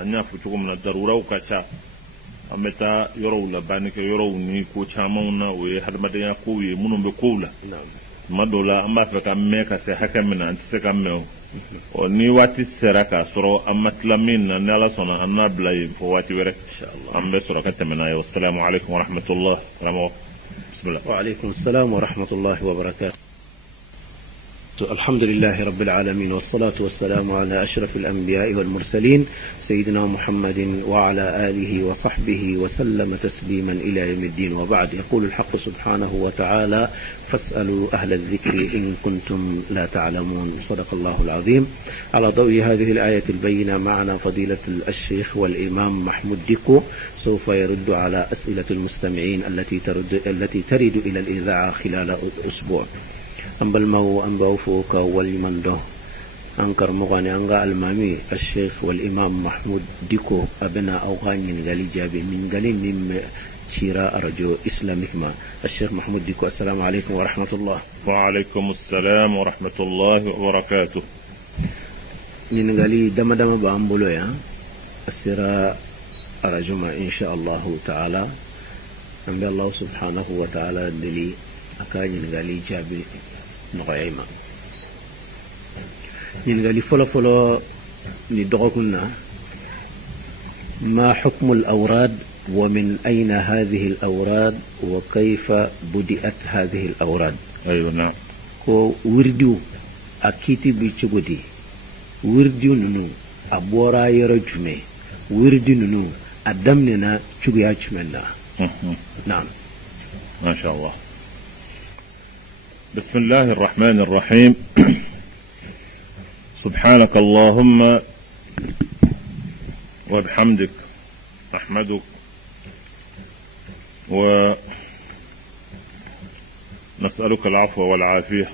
anya futugo na darura ukacha ameta yoro la banike yoro ni ko chamona we hadmadanya ko we munombe ko la madola amba feka meka se hakamina antise kameo o ni wati seraka soro amatlamin na nala sona anna blay fo wati were inshallah ambe soro katamina wa assalamu alaykum wa rahmatullah wa bismillah wa alaykum assalam wa rahmatullahi wa barakatuh. الحمد لله رب العالمين والصلاة والسلام على أشرف الأنبياء والمرسلين سيدنا محمد وعلى آله وصحبه وسلم تسليما إلى يوم الدين وبعد. يقول الحق سبحانه وتعالى فاسألوا أهل الذكر إن كنتم لا تعلمون. صدق الله العظيم. على ضوء هذه الآية البينة معنا فضيلة الشيخ والإمام محمود ديكو سوف يرد على أسئلة المستمعين التي ترد إلى الإذاعة خلال أسبوع. أنبل مو أنبو فوق والمن ده أنكر مغاني أنغا المامي الشيخ والإمام محمود ديكو أبنا أوغاني نغالي جابي من غالي من شيراء رجو إسلامكما. الشيخ محمود ديكو السلام عليكم ورحمة الله. وعليكم السلام ورحمة الله وبركاته. نغالي دم دم بأمبولو يا السراء رجوما إن شاء الله تعالى أنبي الله سبحانه وتعالى دلي أكاني نغالي جابي نغيما نلقى فلو فلو ندعوكنا ما حكم الأوراد ومن أين هذه الأوراد وكيف بدأت هذه الأوراد. أيوة نعم. كو وردو أكيتي بيشغدي وردو ننو أبورا يرجمي وردو ننو أدمنا شغياج منا. نعم ما شاء الله. بسم الله الرحمن الرحيم. سبحانك اللهم وبحمدك أحمدك ونسألك العفو والعافية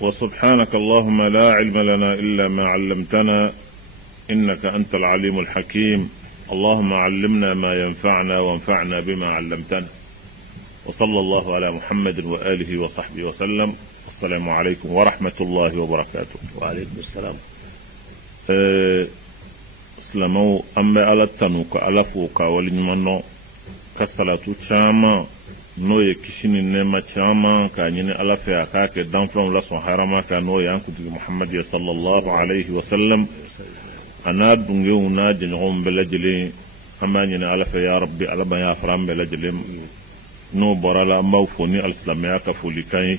وسبحانك اللهم لا علم لنا إلا ما علمتنا إنك أنت العليم الحكيم. اللهم علمنا ما ينفعنا وانفعنا بما علمتنا وصلى الله على محمد وآله وصحبه وسلم. السلام عليكم ورحمة الله وبركاته. وعليكم السلام. سلامو أما على التنوك على فوق ولنمانو كسلة تشاما نو يكشيني نما تشاما كانيني على فيها كاك دانفلون لسو حرما كانو يانكو محمد صلى الله عليه وسلم أنا دنجو ناجي نغم بلجلي أما نيني على فيها ربي على ما يافرام بلجلي no borala mawfoni al-islamiyya ka folikai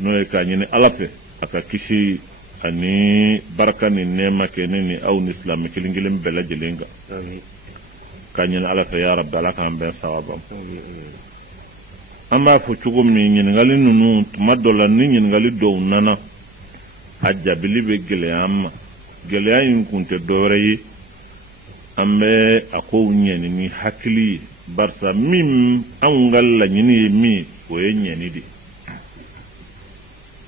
no e kanyene alafe aka kishi ani baraka ni nema keneni au ni islam kilingilem bela jelenga amin kanyene alafe ya rabbi alaka ambe sawabam amma fu cugum ni ngali nunu tumadola ni ngali do nana ajabili be gele amma gele ayin kunte doreyi ambe ako nyeni ni hakili barsa mim an galla nyini mi oye nyeni di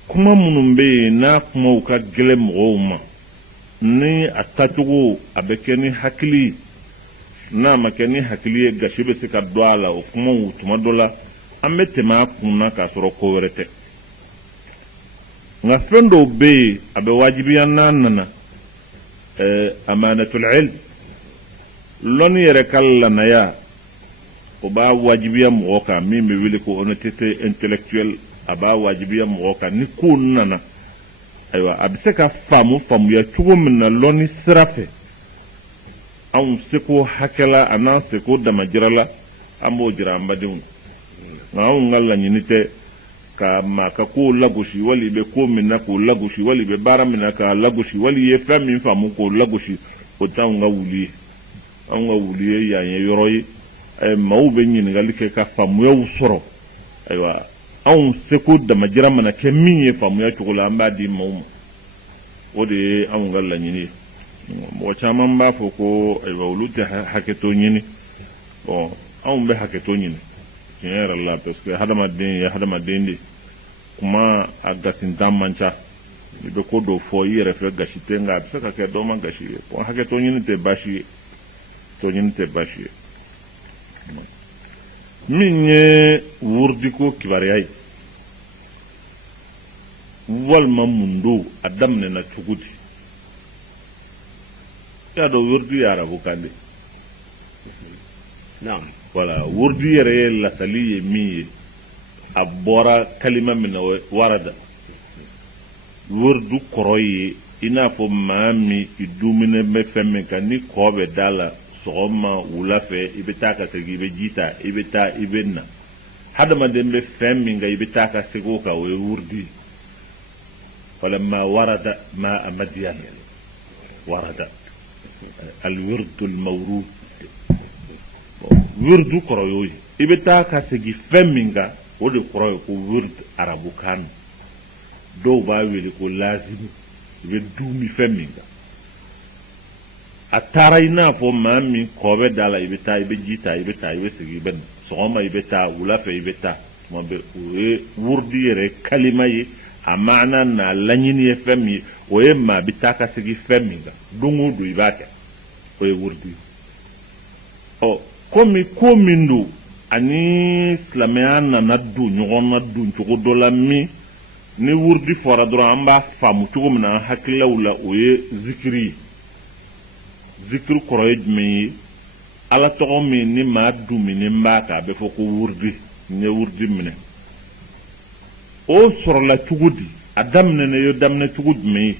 kuma munum be na kuma ka gele mo ni atatugo abekeni hakili na makeni hakili gashibe se ka doala o kuma utuma dola amete ma kunna ka soro ko werete nga fendo be abe wajibiyan nanana amanatul ilm loni yere kala na ya o ba wajibiya mo ka mimbe wili ko honnêteté intellectuelle aba wajibiya mo ka ni kunna aywa abise ka famu ya chugo minna loni sirafe an seko hakela ana seko damajirala ambo jira mbadun ngaw ngalla nyinite ka maka ko lagushi wali be ko minna ko lagushi wali be bara minna ka lagushi wali ye fami famu ko lagushi o tanga wuli an ga wuli ya yoroyi ay mawbe nyin ngalike ka famu ya usoro aywa an seko damajira mana ke minye famu ya chugula mbadi mawum ode an ngalla nyini mo chaman ba fo ko aywa wuluti haketo nyini bon an be haketo nyini tinyere la parce que hadama den de kuma agasin damancha be ko do fo yere fe gashite nga saka ke do man gashi ko haketo nyini te bashi to nyini te bashi minye wurdiko kibariyai wal mamundo adam ne na chugudi ya do wurdi arabu kande naam wala wurdi yere la saliye mi abora kalima min warada wurdu koroyi ina fo mami idumine me femme kan ni kobe dala sogoma wula fe ibeta ka segi be jita ibeta ibenna hadama dembe femme nga ibeta ka sego ka we wurdi فلما ورد ماء مدين ورد الورد المورود ورد كروي إبتا كاسجي فمينغا ودي كروي كو ورد عربو كان دو باوي كو لازم يبدومي فمينغا أتارينا فو مامي كوبي دالا إبتا إبجيتا إبتا إبسجي بن سوما إبتا ولا في إبتا وردي يري كلمة amana na lanyini ye femi o ye ma bitaka sigi femi ga dungu du ibake o ye wurdi o komi ndu ani islamiyana na du nyogon na du nchogo dola mi ni wurdi fora dura amba famu chogo mina hakilawla o ye zikri koroye mi ala togo mi ni ma du mi ni mbaka be foko wurdi ne wurdi mine o sorola cugudi a damnene yo damne cugudi me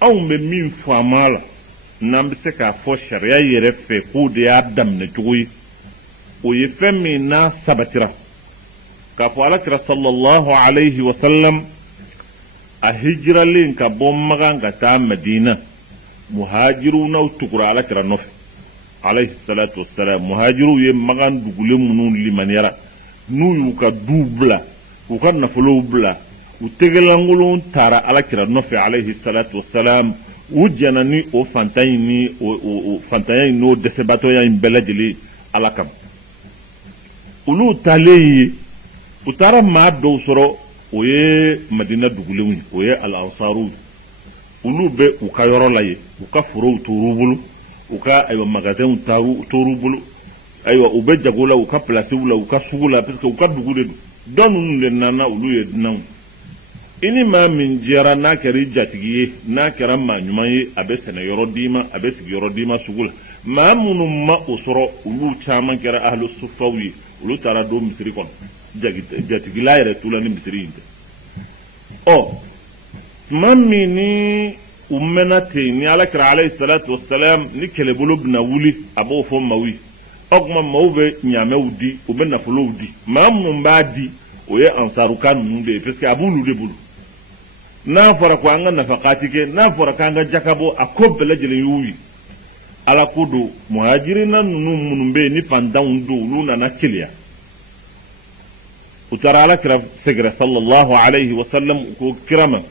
aw be min famala nan be se ka fo sharia yere fe ko de ya damne cuguyi o ye femi na sabatira ka fo alakira sallallahu alayhi wa sallam a hijra lin ka bom maganga ta madina muhajiruna tukura alakira nof alayhi salatu wassalam muhajiru ye magan dugule munun limaniyara nu yu ka dubla وكان نفلو بلا وتغلانغولون تارا على كرا نوفي عليه الصلاة والسلام وجناني او فانتايني او فانتايني نو دسباتو يا بلادلي على كم ولو تالي وتارا ما دو سرو ويه مدينة دوغلون ويه الأنصارو ولو بي وكايورو لاي وكافرو توروبلو وكا ايوا مغازين توروبلو ايوا وبجاغولا وكابلاسيولا وكاسولا باسكو وكادوغولو donu le nana ulu ye nan ini ma min jera na keri jatigiye na kera ma nyuma ye abe sene yoro dima abe sigi yoro dima sugula ma munu ma osoro ulu chama kera ahlu sufawi ulu tara do misiri kon jatigila yere tula ni misiri inte o mami ni ummena te ni ala kera alayhi salatu wassalam ni kele bulu bna wuli abo fo mawi ogma mawbe nyame wudi ube na folo wudi mamu mbadi oye ansaru kan munde parce que abulu de bulu na fara ko anga nafaqati ke na fara kanga jakabo akobele jele yuwi ala kudu muhajirina nunu munumbe ni fandan do luna na kiliya utara ala kira segre sallallahu alayhi wa sallam ko kirama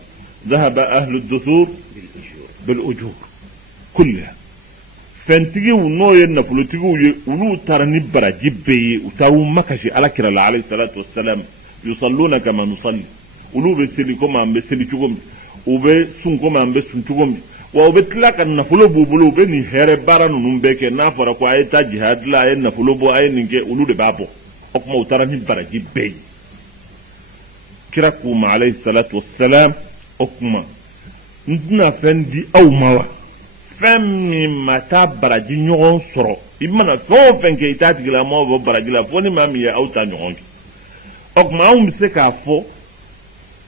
ذهب أهل الدثور بالأجور كلها fentigi no ye nafulotigi ulu tarani baraji beye utaru makashi ala kirala alayhi salatu wassalam yusalluna kama nusalli ulu be seli koma ambe seli chugom ube sun koma ambe sun chugom wa ube tlaka nafulo bubulu ube ni here bara nunum beke na fara ko ayeta jihad la ay nafulo bo ay ninge ulu de babo okuma utarani baraji beye kiraku ma alayhi salatu wassalam okuma ndina fendi aw mawa femi mata baraji ɲɔgɔn sɔrɔ i mana fɛn o fɛn kɛ i t'a tigila mɔgɔ bɔ baraji la fo ni maa min ye aw ta ɲɔgɔn kɛ o tuma anw bɛ se k'a fɔ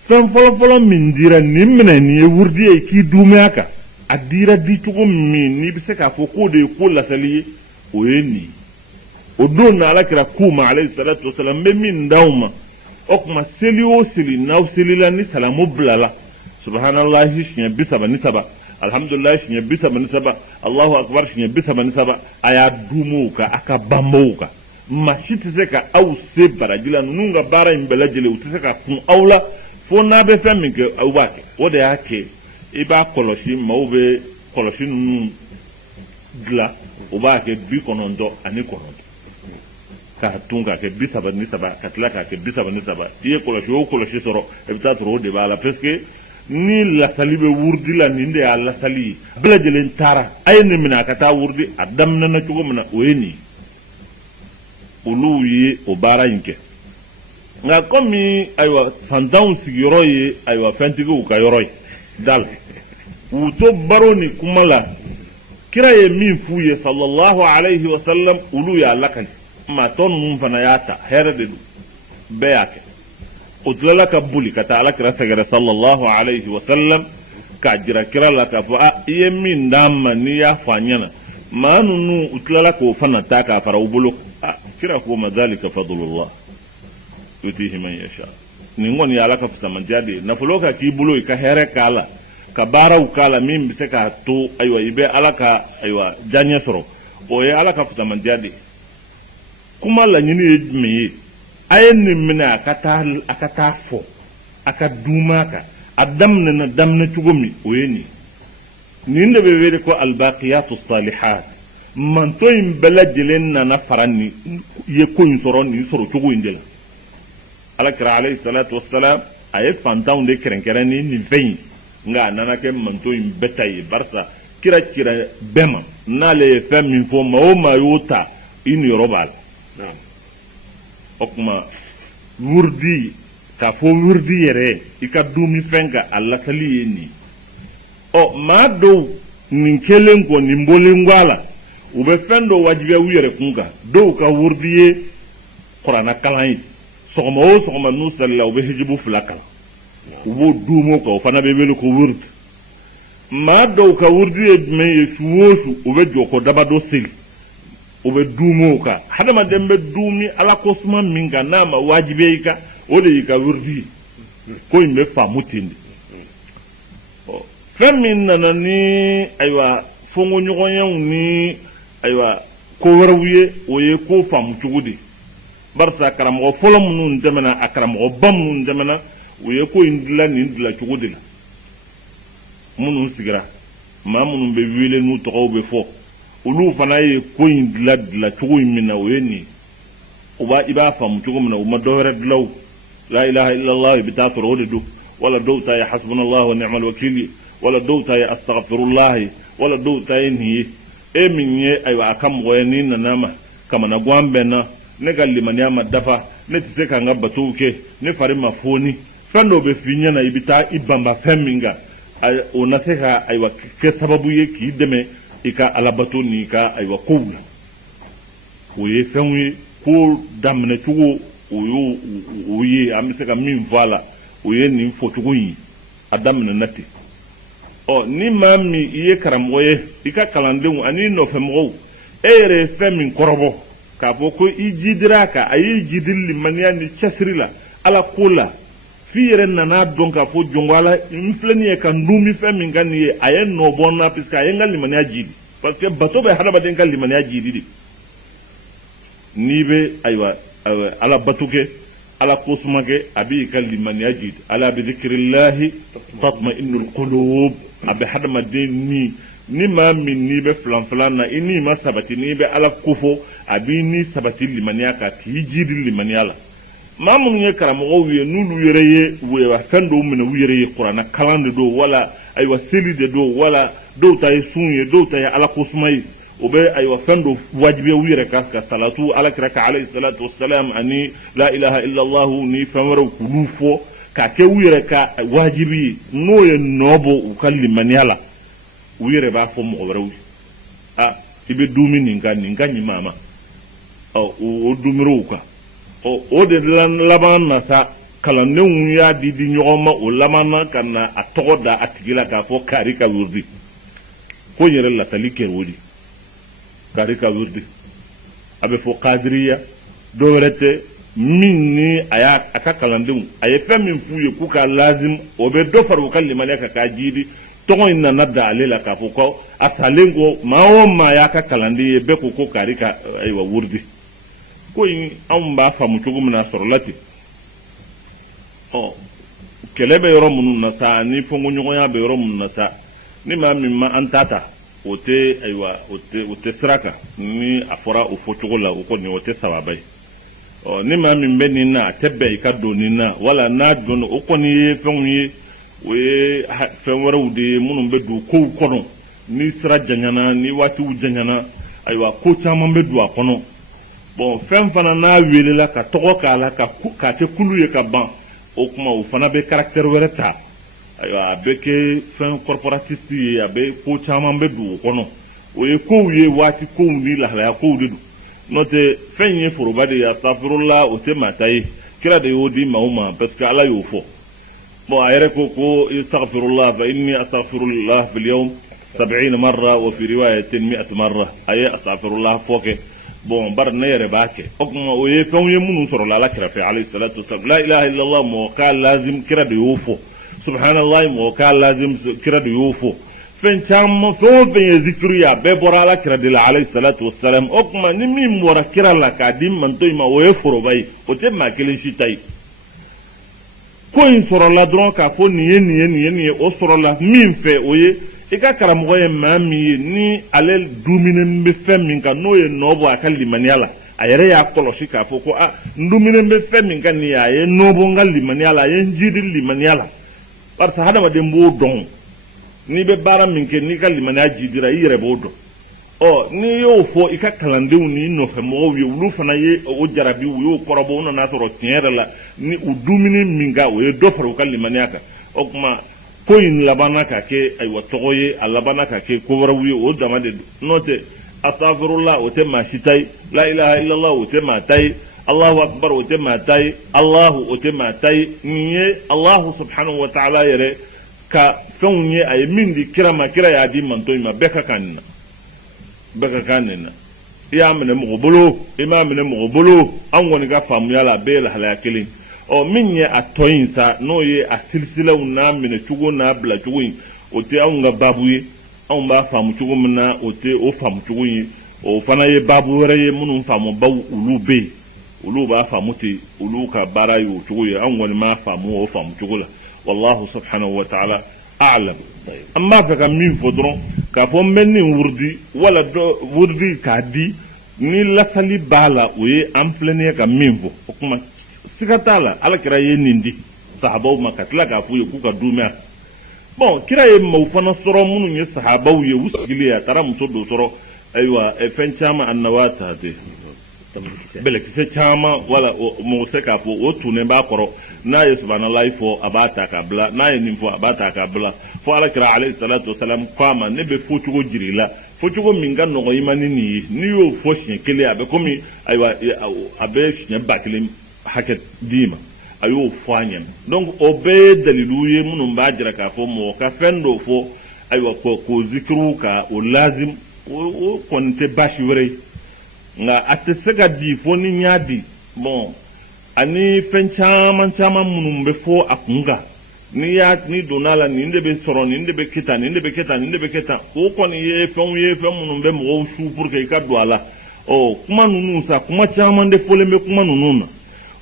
fɛn fɔlɔfɔlɔ min dira nin minɛ nin ye wurudi ye k'i dumaya kan a dira di cogo min n'i bɛ se k'a fɔ k'o de ye ko lasali ye o ye nin ye o don na ala kɛra k'u ma alayhi salatu wasalam n bɛ min d'aw ma o tuma seli o seli n'aw selila ni salamu bilala subhanallahi siɲɛ 33 alhamdulillah shinya bisa manisaba Allahu akbar shinya bisa manisaba aya dumuka aka bamboka mashiti seka au se barajila nunga bara imbelajile utiseka kun aula fo na be femi ke awake ode yake iba koloshi maube koloshi nun gla ubake bi konondo ani konondo ka tunga ke bisa manisaba katlaka ke bisa manisaba iye koloshi o koloshi soro ebita tro de bala peske ni lasali be wurdi la ni nde alla sali bela jelen tara ay ni mina kata wurdi adam na cugo mina weni ulu yi o bara yinke nga komi aywa fandaw sigiro yi aywa fentigo ka yoroy dal wuto baroni kumala kira ye min fu ye sallallahu alayhi wa sallam ulu ya lakali ma ton mun fana yata here de be yake utlala ka buli kata ala kira sagara sallallahu alayhi wa sallam ka jira kira la ka fa ye min damma ni ya fanyana manunu utlala ko fana ta ka fara ubulu kira ko madhalika fadlullah yutihi man yasha ni ngon ya laka fisa man jadi na fuloka ki bulo ka here kala ka baraw kala min bi se ka to aywa ibe alaka aywa janya soro o ye alaka fisa man jadi kuma la nyini mi ayen ni mina akata fo aka dumaka adamna na damna chugumi o yeni ni nde be wede ko albaqiyatu salihat man to in belajelen na faranni ye ko in soro ni soro chugu indela alakira alayhi salatu wassalam aye fantaw de kerenkerani ni vein nga nana ke manto in betaye barsa kira bema nale fem min fo ma o mayota in yorobal okuma wurdi ka fo wurdi yere ikadumi fenga alla sali ni o ma do nin kelen ko ni mbolingwala ube fendo wajibe wiyere kunga do ka wurdi qur'ana kalan sogoma o sogoma nu salla ube hijibu fulakal ubo dumo ko fana be welu ko wurd ma do ka wurdi me yesuwosu ube joko dabado sil ube dumo ka hadama dembe dumi ala kosma minga nama wajibe ka ole ka wurdi ko imbe famutindi femin nanani aywa fongo nyogonyaw ni aywa ko warawuye oye ko famu cugudi barsa karamo folom nun demana akramo bam nun demana oye ko indila ni indila cugudi la munun sigira ma munun be wele nu to be fo ulu fana ye ko indila la cugu minna oyeni uba iba famu cugu minna uma dohre dlaw la ilaha illa allah bitatu rodu wala dawta ya hasbunallahu wa ni'mal wakeel wala dawta ya astaghfirullah wala dawta ni eminye aywa akam goyeni nanama kama na gwambe na ne galimani ama dafa ne tise kanga batuke ne fari mafoni fando be finya na ibita ibamba feminga onaseka aywa ke sababu ye ki deme ika alabatu ni ka aywa kula oye fenwi ko damne tugo oye amiseka min vala oye ni fotugo yi adamne nati o ni mami iye karamoye ika kalandengu ani no femgo ere femin korobo ka foko ijidiraka ayi jidilli maniani chasrila ala kula fiere nana donka fo jongwala infleni ka ndumi femin gani ayen no bonna piska ayen gali mania jidi parce que bato be haraba den gali mania jidi nibe aywa ala batuke ala kosmage abi gali mania jidi ala bi dhikrillah tatma'innul qulub abe hadama den ni ma min ni be flan na ini ma sabati ni be ala kufo abi ni sabati limaniya ka ti jidi limaniya la ma mun ye karamo wiye nulu yereye we wa fendo mun wiyere qur'ana kalande do wala aywa seli de do wala do tay sunye do tay ala kusmay obe aywa fendo wajibe wiyere ka salatu ala kiraka alayhi salatu wassalam ani la ilaha illa allah ni famaro kulufo ka ke wiyere ka wajibi no ye nobo ukallimaniya la wiyere ba fo mo warawi ibe dumi ninga ni mama o dumiro ka o de laban na sa kalanne ya di nyoma o lamana kana atoda atigila ka fo kari ka wurdi ko yere la salike wodi kari ka wurdi abe fo qadiriya do rete minni aya aka kalande aye femin fuye ku ka lazim o be do faru kallimale ka jidi togo inna nadda alela ka fo ko asalengo mawo ma ya ka kalandi be ko kari ka aywa wurdi ko yin an ba famu cugu mina sorolati kelebe yoro munun nasa ni fongo nyogoya be yoro munun nasa ni ma min ma antata ote aywa ote sraka ni afora o fo cugu la o ko ni ote sababai ni ma min be ni na tebbe ka do ni na wala na don o ko ni fongo yi we fenwara ude munun be du ko kono ni sra janyana ni wati u janyana aywa ko chama be du akono bon fem fana na wele la ka togo kala ka te kulu ye ka ban o kuma o fana be caractère wereta aywa be ke fen corporatiste ye abe ko chama be du kono o ye kow ye waati kow ni lahalaya kow de don n'o tɛ fɛn ye foroba de ye astafirullah o tɛ maa ta ye kira de y'o di maaw ma parce que ala y'o fɔ bon a yɛrɛ ko astaghfirullah fa inni astaghfirullah fil yawm 70 marra wa fi riwayatin 100 marra a ye astaghfirullah fɔ kɛ bon bari ne yɛrɛ b'a kɛ o kuma o ye fɛnw ye minnu sɔrɔla ala kɛrɛfɛ alayhi salatu wasalam la ilaha illallah mɔgɔ k'a lazim kira de y'o fɔ subhanallah mɔgɔ k'a lazim kira de y'o fɔ fɛn caman fɛn o fɛn ye zikiri ye a bɛɛ bɔra ala kira de la alayhi salatu wasalam o kuma ni min bɔra kira la k'a di manto in ma o ye foroba ye o tɛ maa kelen si ta ye ko in sɔrɔla dɔrɔn k'a fɔ nin ye o sɔrɔla min fɛ o ye i ka karamɔgɔ ye maa min ye ni ale duminen bɛ fɛn min kan n'o ye nɔ bɔ a ka limaniya la a yɛrɛ y'a kɔlɔsi k'a fɔ ko n duminen bɛ fɛn min kan nin ye a ye nɔ bɔ n ka limaniya la a ye n jidi limaniya la barisa hadamaden b'o dɔn n'i bɛ baara min kɛ n'i ka limaniya jidira i yɛrɛ b'o dɔn n'i y'o fɔ i ka kalandenw n'i nɔfɛmɔgɔw ye olu fana ye o jarabi u y'o kɔrɔbɔ u nana sɔrɔ tiɲɛ yɛrɛ la ni u dumuni min kan o ye dɔ fara u ka limaniya kan o kuma ko in labanna ka kɛ ayiwa tɔgɔ ye a labanna ka kɛ ko wɛrɛw ye o dama de don n'o tɛ astafirullah o tɛ maa si ta ye la ilaha illallah o tɛ maa ta ye allahu akbar o tɛ maa ta ye allahu o tɛ maa ta ye nin ye allahu subhanahu wa ta'ala yɛrɛ ka fɛnw ye a ye min di kira ma kira y'a di manto in ma bɛɛ ka kan nin na bɛɛ ka kan nin na i y'a minɛ mɔgɔ bolo i m'a minɛ mɔgɔ bolo an kɔni ka faamuya la a bɛɛ ye lahalaya kelen min ye a tɔ in sa n'o ye a silisilaw n'a minɛ cogo n'a bila cogo in o tɛ anw ka baabu ye anw b'a faamu cogo min na o tɛ o faamu cogo in o fana ye baabu wɛrɛ ye minnu faamubaw olu bɛ yen olu b'a faamu ten olu ka baara ye o cogo ye anw kɔni m'a faamu o faamu cogo la wallahu subhanahu wa ta'ala a'lam an b'a fɛ ka min fɔ dɔrɔn k'a fɔ n bɛ nin wurudi wala wurudi k'a di ni lasali b'a la o ye an filɛnen ka min fɔ o kuma siga t'a la ala kira ye nin di sahabaw ma ka tila k'a f'u ye k'u ka dumɛn bon kira ye maaw fana sɔrɔ minnu ye sahabaw ye u sigilen a taara muso dɔ sɔrɔ ayiwa fɛn caman a nawa ta ten bɛlɛkisɛ caman wala mɔgɔ se k'a fɔ o tunnen b'a kɔrɔ n'a ye subhanalahi fɔ a b'a ta k'a bila n'a ye nin fɔ a b'a ta k'a bila fo ala kira alayhi salatu wasalam k'a ma ne bɛ fɔcogo jira i la fɔcogo min ka nɔgɔ i ma ni nin ye n'i y'o fɔ siɲɛ kelen a bɛ komi ayiwa a bɛ siɲɛ 1000 hakɛ d'i ma a y'o fɔ a ɲɛna donc o bɛɛ ye dalilu ye minnu b'a jira k'a fɔ mɔgɔ ka fɛn dɔ fɔ ayiwa k'o zikiru ka o lazim o kɔni tɛ baasi wɛrɛ ye nka a tɛ se ka di fo ni n y'a di bon ani fɛn caman caman minnu bɛ fɔ a kun kan ni donna la nin de bɛ sɔrɔ nin de bɛ kɛ tan nin de bɛ kɛ tan nin de bɛ kɛ tan o kɔni ye fɛn minnu bɛ mɔgɔw su pour que i ka don a la kuma ninnu sa kuma caman de fɔlen bɛ kuma ninnu na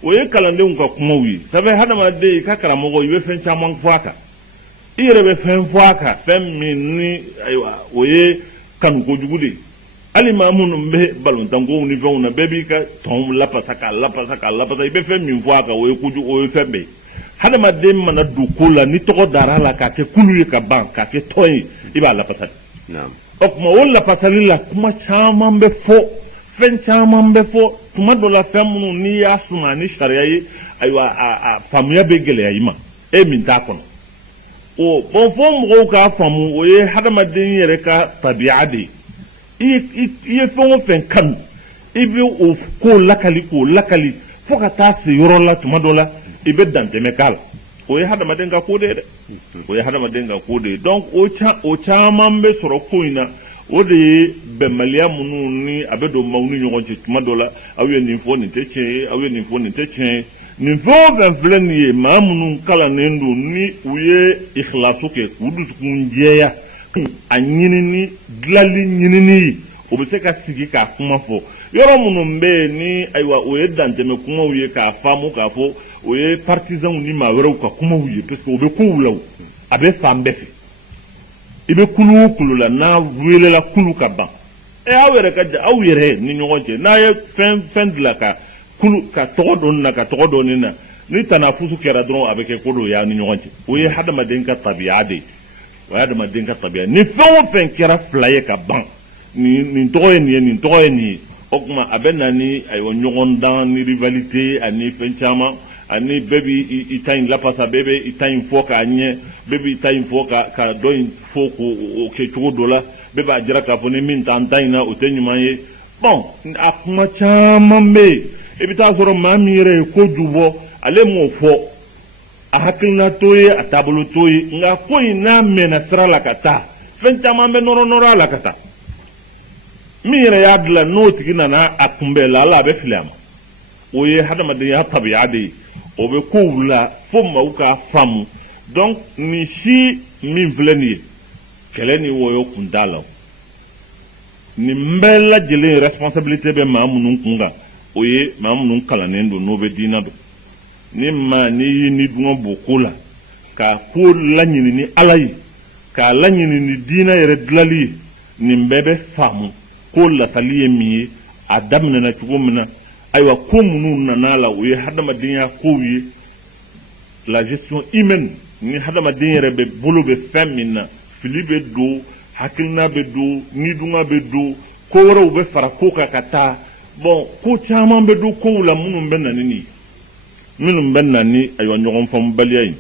o ye kalandenw ka kumaw ye sabu hadamaden i ka karamɔgɔ i bɛ fɛn caman fɔ a kan i yɛrɛ bɛ fɛn fɔ a kan fɛn min ni ayiwa o ye kanu kojugu de ye hali maa minnu bɛ balontankow ni fɛnw na bɛɛ b'i ka tɔnw lapasa k'a lapasa i bɛ fɛn min fɔ a kan o ye kojugu o ye fɛn bɛɛ ye hadamaden mana don ko la ni tɔgɔ dara la k'a kɛ kulu ye ka ban k'a kɛ tɔn ye i b'a lapasa o tuma o lapasali la kuma caman bɛ fɔ fɛn caman bɛ fɔ tuma dɔ la fɛn minnu n'i y'a suma ni sariya ye ayiwa a faamuya bɛ gɛlɛya i ma e min t'a kɔnɔ bon fɔ mɔgɔw k'a faamu o ye hadamaden yɛrɛ ka tabiya de ye i ye fɛn o fɛn kanu i bɛ o k'o lakali fo ka taa se yɔrɔ la tuma dɔ la i bɛ dantɛmɛ k'a la o ye hadamaden ka ko de ye dɛ o ye hadamaden ka ko de ye donc o caman bɛ sɔrɔ ko in na o de ye bɛnbaliya minnu ni a bɛ don maaw ni ɲɔgɔn cɛ tuma dɔ la aw ye nin fɔ nin tɛ tiɲɛ ye aw ye nin fɔ nin tɛ tiɲɛ ye nin fɛn o fɛn filɛ nin ye maa minnu kalannen don ni u ye ikhlasu kɛ k'u dusukun jɛya a ɲinini dilanli ɲinini ye o bɛ se ka sigi k'a kuma fɔ yɔrɔ minnu bɛ yen ni ayiwa o ye dantɛmɛ kumaw ye k'a faamu k'a fɔ o ye partisans ni maa wɛrɛw ka kumaw ye parce que o bɛ kow la a bɛ fan bɛɛ fɛ i bɛ kulu o kulu la n'a welela kulu ka ban aw yɛrɛ ka aw yɛrɛ ni ɲɔgɔn cɛ n'a ye fɛn dilan ka tɔgɔ dɔ nin na ka tɔgɔ dɔ nin na ni tanafusu kɛra dɔrɔn a bɛ kɛ ko dɔ y'a ni ɲɔgɔn cɛ o ye hadamaden ka tabiya de ye o ye hadamaden ka tabiya ni fɛn o fɛn kɛra fila ye ka ban nin tɔgɔ ye nin ye nin tɔgɔ ye nin ye o tuma a bɛ na ni ayiwa ɲɔgɔn dan ni rivalité ani fɛn caman ani bebi itain la pasa bebe itain foka anye bebi itain foka ka doin foko o ke dola beba ajira ka foni min tantaina o tenyumaye bon akuma chama me ebita soro mamire ko jubo ale mo fo a hakilna toye a tabulu toye nga ko ina mena sra la kata fentama me noro la kata mire yadla noti na akumbe la be filama oye hadama de ya tabiade o be koula fo mauka famu donc ni si min vleni keleni woyo kundala ni mbela jele responsabilité be mamunun kunga oye mamunun kalanendo no be dinado ni ma ni dungo bokula ka ko lanyini ni alayi ka lanyini ni dina yere dlali ni mbebe famu ko la saliye mi adam na tugumna aywa ko munun nanala oye hadama dinya ko wi la gestion humaine ni hadama dinya be bolo be femina filibe do hakilna be do ni dunga be do ko woro be fara ko kata bon ko chama be do ko la munun benna ni minum benna ni aywa nyogon fam baliyayin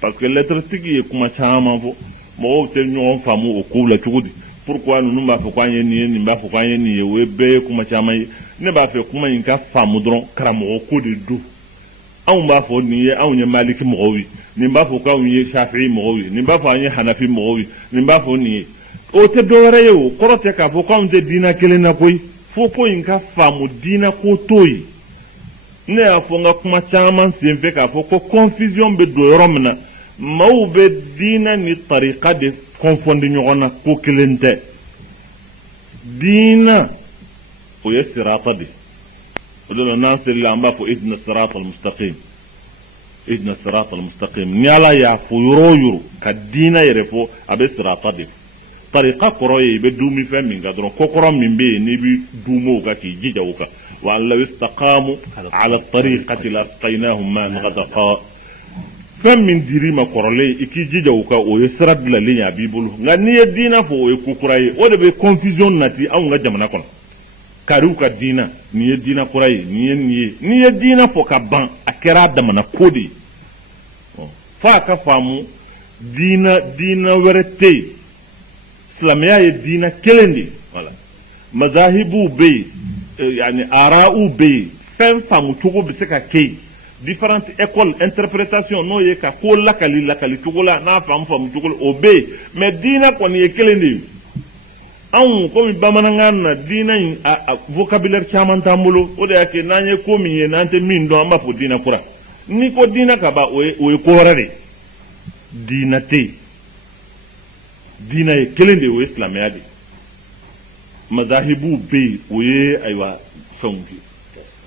parce que lettre tigi e kuma chama fo mo te nyogon famu o ko la tugudi pourquoi nous ba fa kwanye ni ba fa kwanye ni we be kuma chama ne ba fa kuma yin ka famu dron karamo ko de do an ba fo ni an ye maliki mo wi ni ba fo ka wi shafi'i mo wi ni ba fo anye hanafi mo wi ni ba fo ni o te dore yo korote ka fo ka on te dina kele na koy fo ko yin ka famu dina ko toyi ne a fo nga kuma chama senfe ka fo ko confusion be do yoromna maw be dina ni tariqa de confondi nyogona ko kelente dina o yasirata de ودنا الناس اللي عم بافو إذن الصراط المستقيم إذن الصراط المستقيم نيالا يعفو يرو كدينا يرفو أبي الصراط دي طريقة قرأي بدومي فمين قدرون كوكرا من بي نبي دوموكا كي جيجاوكا وأن لو استقاموا على الطريقة لأسقيناهم ماء غدقا فمين ديريما قرأي إكي جيجاوكا ويسرد للين عبيبولو غنية دينا فو يكوكراي ودبي كونفيزيون ناتي أو نجمنا كنا karuka dina ni dina kurai ni dina fo ka ban akera da mana kodi fa ka famu dina werete islamia ye dina kelendi wala mazahibu be yani ara'u be fem famu tugo be se ka kei different école interprétation no ye ka ko lakali tugo la na famu tugo obe mais dina ko ni kelendi an komi bamanangan na dina a vocabulaire chaman tambulo o de yake nanye komi ye nante min do amba fo dina kura ni ko dina ka ba o ko warare dina te dina ye kelende o islamiyade mazahibu be o ye aywa fongi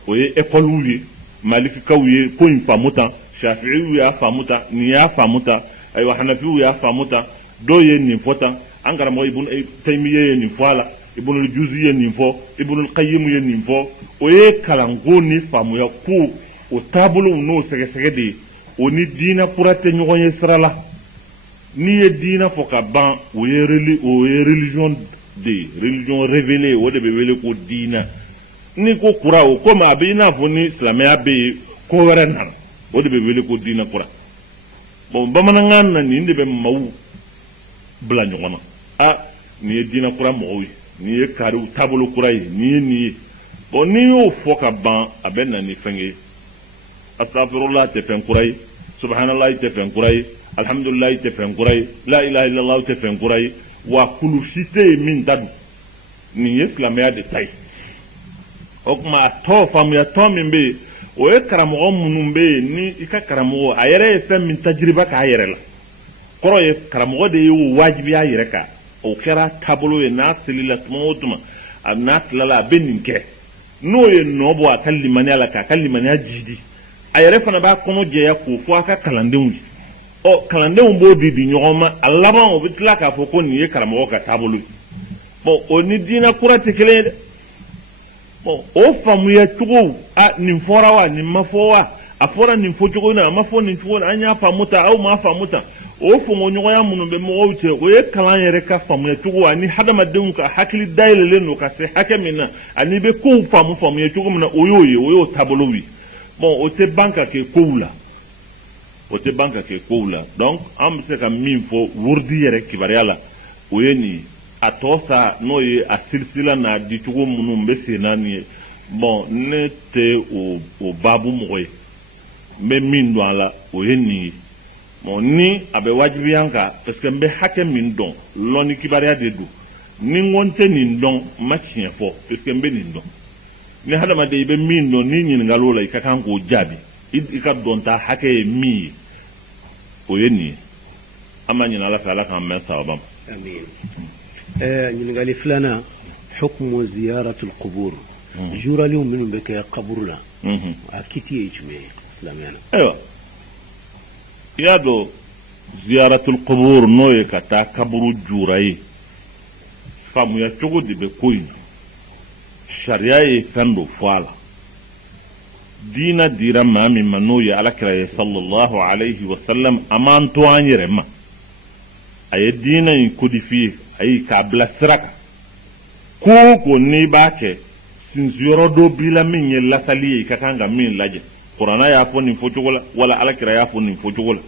o ye école wi maliki kawiye ko in famuta shafi'i ya famuta ni ya famuta aywa hanafi ya famuta do ye ni fota angara mo ibn taymiye ni foala ibn al-juzi ni fo ibn al-qayyim ni fo o ye kalango ni famu ya ku o tabulu no sege de o ni dina purate nyoye srala ni ye dina fo ka ban o ye religion révélée o de be wele ko dina ni ko kura o ko ma be na fo ni islamia be ko wera nan o de be wele ko dina kura bon bamanangan na ni ndebe mawu bla nyona ni dina kura mowi ni karu tabulu kurai ni bon ni yo foka ban abenna ni fenge astaghfirullah te fen kurai subhanallah te fen kurai alhamdulillah te fen kurai la ilaha illallah te fen kurai wa kullu cité min dadu ni islamia de tay okma to fam ya to min be o e karamo munum be ni ika karamo ayere fem min tajriba ka ayere la koro ye karamo de yo wajibi ayere ka o kera tabolo ye na silila tuma na tilala beninke no ye nobo akalli mani ala ka kalli mani ajidi ayere fana ba kono je ya ko fo aka kalandenwi o kalandenwu bo di nyoma alaba o bitla ka fo ko ni ye karamo ka tabolo bon o ni dina kurate kele bon o famu ya tugo a ni fora wa ni mafowa afora ni fojugo na mafo ni tugo anya famuta au ma famuta o fongo nyoya munu be mo wuce o ye kalan yere ka famu ya tugo ani hadama den ka hakili dailele no ka se hakemina ani be ko famu ya tugo mena oyo tabolo wi bon o tɛ ban ka kɛ kow la o tɛ ban ka kɛ kow la donc an bɛ se ka min fɔ wurudi yɛrɛ kibaruya la o ye nin ye a tɔ sa n'o ye a silisila n'a dicogo minnu bɛ sen na nin ye bon ne tɛ o baabu mɔgɔ ye n bɛ min dɔn a la o ye nin ye bon ni a bɛ wajibiya n kan parce que n bɛ hakɛ min dɔn lɔnni kibaruya de don ni n ko n tɛ nin dɔn n ma tiɲɛ fɔ parce que n bɛ nin dɔn ni hadamaden i bɛ min dɔn ni ɲininkali o la i ka kan k'o jaabi i ka dɔnta hakɛ ye min ye o ye nin ye an b'a ɲini ala fɛ ala k'an mɛn sababa ma. amiin. ɲininkali filanan hukumu ziyaratul qubur juuralenw minnu bɛ kɛ kaburu la a kiti ye jumɛn ye silamɛya la. ayiwa i y'a dɔn ziyaratul qubur n'o ye ka taa kaburu juura ye faamuya cogo de bɛ ko in na sariya ye fɛn dɔ fɔ a la diina dira maa min ma n'o ye alakira ye sallallahu alayhi wa sallam a m'an to an yɛrɛ ma a ye diina in codifié ayi k'a bila sira kan ko o ko n'i b'a kɛ sinsiyɔrɔ dɔ b'i la min ye lasali ye i ka kan ka min lajɛ kuranna y'a fɔ nin fɔcogo la wala alakira y'a fɔ nin fɔcogo la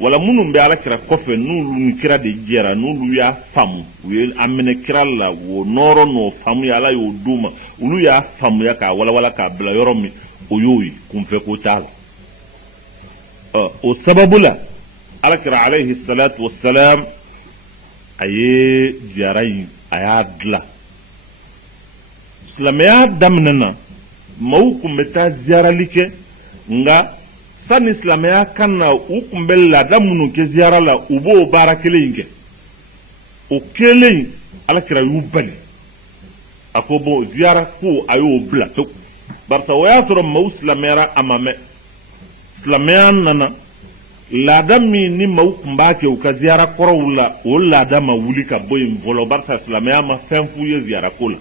wala minnu bɛ alakira kɔfɛ n'olu ni kira de jɛra n'olu y'a faamu u ye a minɛ kira la o nɔrɔ n'o faamuya ala y'o d'u ma olu y'a faamuya k'a walawala k'a bila yɔrɔ min o y'o ye kunfɛ ko t'a la o sababu la alakira alayhi salatu wassalam a ye ziyara in a y'a dilan silamɛya daminɛ na maaw tun bɛ taa ziyarali kɛ nka sani silamɛya kan na u tun bɛ laada minnu kɛ ziyara la u b'o baara kelen in kɛ o kelen alakira y'u bali a ko bon ziyara ko a y'o bila pewu barisa o y'a sɔrɔ maaw silamɛyara a ma mɛn silamɛya nana laada min ni maaw tun b'a kɛ u ka ziyara kɔrɔw la o laada ma wuli ka bɔ yen fɔlɔ barisa silamɛya ma fɛn f'u ye ziyara ko la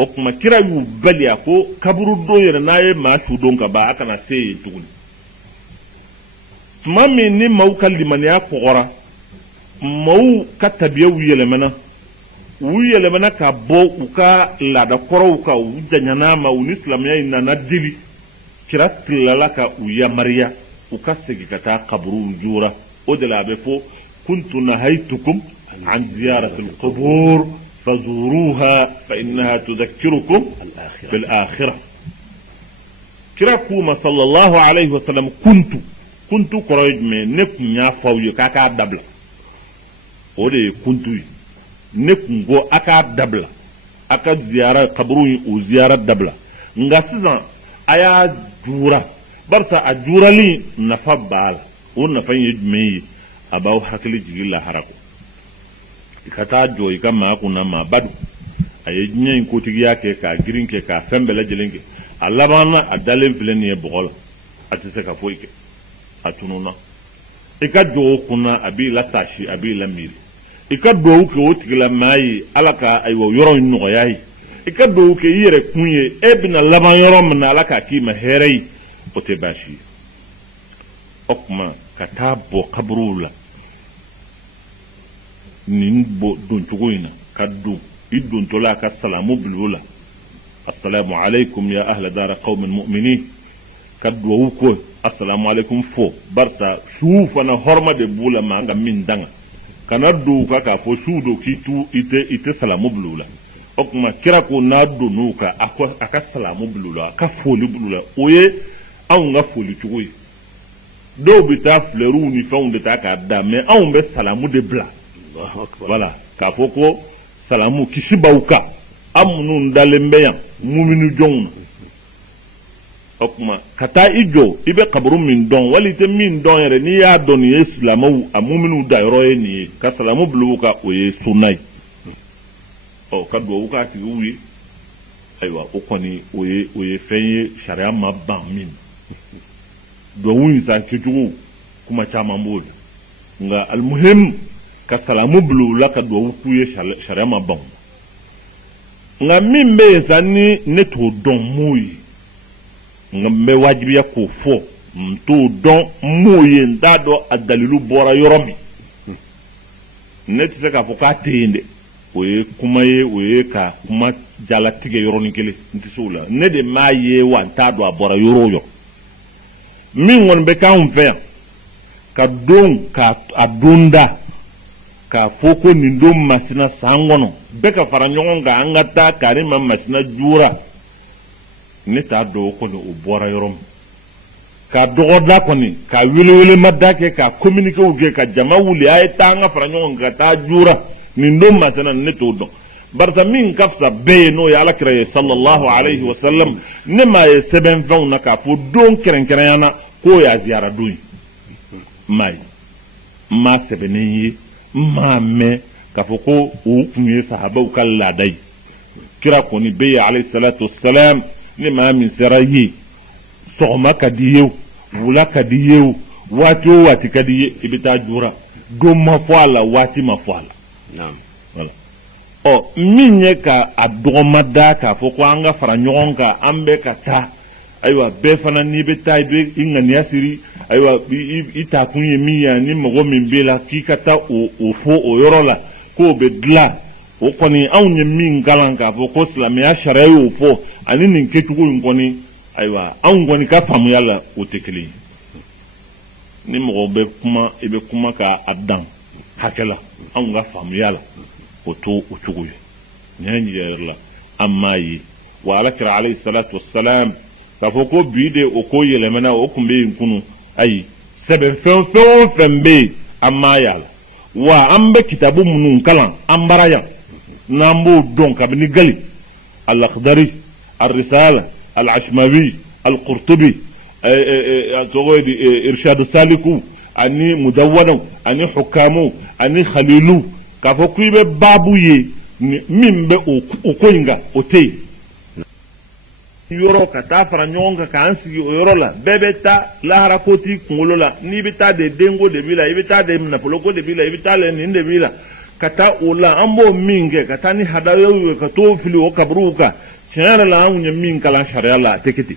o tuma kira y'u bali a ko kaburu don yɛrɛ n'a ye maa su don ka ban a kana se yen tuguni tuma min ni maaw ka limaniya kɔgɔra maaw ka tabiyaw yɛlɛmana u yɛlɛmana ka bɔ u ka laada kɔrɔw kan u janyana ma u ni silamɛya in nana deli kira tilala ka u yamariya u ka segin ka taa kaburu jura o de la a bɛ fɔ kuntu nahaytukum an ziyaratil qubur fazuruha fa innaha tudhakkirukum bil akhirah kira kuma sallallahu alayhi wa sallam kuntu kɔrɔ ye jumɛn ne kun y'a fɔ aw ye k'a k'a dabila o de ye kuntu ye ne kun ko a k'a dabila a ka ziyara kaburu in o ziyara dabila nka sisan a y'a jura barisa a jurali nafa b'a la o nafa in ye jumɛn ye a b'aw hakili jigin lahara kɔ i ka taa jɔ i ka maa kunna maa ba don a ye diɲɛ in kotigiya kɛ k'a girin kɛ k'a fɛn bɛɛ lajɛlen kɛ a laban na a dalen filɛ nin ye bɔgɔ la a tɛ se ka foyi kɛ a tununna i ka jɔ o kunna a b'i latasi a b'i lamiiri i ka duwawu kɛ o tigila maa ye ala ka ayiwa yɔrɔ in nɔgɔya ye i ka duwawu kɛ i yɛrɛ kun ye e bɛna laban yɔrɔ min na ala k'a k'i ma hɛrɛ ye o tɛ baasi ye o tuma ka taa bɔ kaburuw la nin bɔ doncogo in na ka don i dontɔla ka salamu bila o la assalamu alaikum ya ahla dara qawmin mu'minin ka duwawu ko assalamu alaikum fo barisa su fana hɔrɔma de b'u la maa ka min danga kana do ka k'a fɔ su do k'i tu i tɛ salamu bila o la o tuma kira ko n'a donn'o kan a ka salamu bila o la a ka foli bila o la o ye anw ka foli cogo ye dɔw bɛ taa fleurs ni fɛnw de ta k'a da mais anw bɛ salamu de bila voilà k'a fɔ ko salamu kisi b'aw kan an minnu dalen bɛ yan mumini jɔnw na o tuma ka taa i jɔ i bɛ kaburu min dɔn wali i tɛ min dɔn yɛrɛ n'i y'a dɔn nin ye silamɛw a muminiw da yɔrɔ ye nin ye ka salamu bila u kan o ye sunna ye ɔ ka duwawu k'a tigiw ye ayiwa o kɔni o ye fɛn ye sariya ma ban min duwawu in san kɛcogo kuma caman b'o la nka alimuhim ka salamu bila u la ka duwawu k'u ye sariya ma ban nka min bɛ yen sa ni ne t'o dɔn m'o ye nka n bɛ wajibiya k'o fɔ n t'o dɔn m'o ye n t'a dɔn a dalilu bɔra yɔrɔ min ne tɛ se k'a fɔ k'a tɛ yen dɛ o ye kuma ye o ye ka kuma jalatigɛ yɔrɔnin kelen n tɛ se o la ne de m'a ye wa n t'a dɔn a bɔra yɔrɔ o yɔrɔ min kɔni bɛ k'anw fɛ yan ka don k'a don da k'a fɔ ko nin don masina san kɔnɔ bɛɛ ka fara ɲɔgɔn kan an ka taa Karima masina jura ne t'a dɔn o kɔni o bɔra yɔrɔ min ka dɔgɔda kɔni ka welewelema kɛ ka communiquéw kɛ ka jama wuli a ye taa an ka fara ɲɔgɔn kan ka taa jura nin don masina ne t'o dɔn barisa min ka fisa bɛɛ ye n'o ye alakira ye sallallahu alayhi wa sallam ne m'a ye sɛbɛnfɛnw na k'a fɔ don kɛrɛnkɛrɛnyana k'o y'a ziyara don ye m'a ye n m'a sɛbɛnnen ye n m'a mɛn k'a fɔ ko o tun ye sahabaw ka laada ye kira kɔni bɛ yen alayhi salatu wasalam ni maa min sera ye sɔgɔma ka di ye o wula ka di ye o waati o waati ka di ye i bɛ taa jura don ma fɔ a la waati ma fɔ a la voilà ɔ min ye ka a dɔgɔma da k'a fɔ ko an ka fara ɲɔgɔn kan an bɛ ka taa ayiwa bɛɛ fana n'i bɛ taa i bɛ i ŋaniya siri ayiwa i taakun ye min ye ni mɔgɔ min b'e la k'i ka taa o fɔ o yɔrɔ la k'o bɛ dilan o kɔni anw ye min kalan k'a fɔ ko silamɛya sariya y'o fɔ ani nin kɛcogo in kɔni ayiwa anw kɔni ka faamuya la o tɛ kelen ye ni mɔgɔ bɛ kuma i bɛ kuma k'a dan hakɛ la anw ka faamuya la o to o cogo ye nin ye yɛrɛ la an m'a ye wa alakira alayhi salatu wasalam k'a fɔ ko bi de o ko yɛlɛmana o tun bɛ yen kunu ayi sɛbɛnfɛn fɛn o fɛn bɛ yen an m'a y'a la wa an bɛ kitabu minnu kalan an bara yan n'an b'o dɔn kabini gali al-Akhdari al-Risala al-Ashmawi al-Qurtubi tɔgɔ ye irshadu saliku ani mudawwanaw ani hukamu ani khalilu k'a fɔ k'i bɛ baabu ye min bɛ o ko in kan o tɛ yen yɔrɔ ka taa fara ɲɔgɔn kan k'an sigi o yɔrɔ la bɛɛ bɛ taa lahara ko t'i kunkolo la n'i bɛ taa de denko de b'i la i bɛ taa de nafoloko de b'i la i bɛ taa de nin de b'i la ka taa o la an b'o min kɛ ka taa ni hadayaw ye ka t'o fili o kaburuw kan tiɲɛ yɛrɛ la anw ye min kalan sariya la a tɛ kɛ ten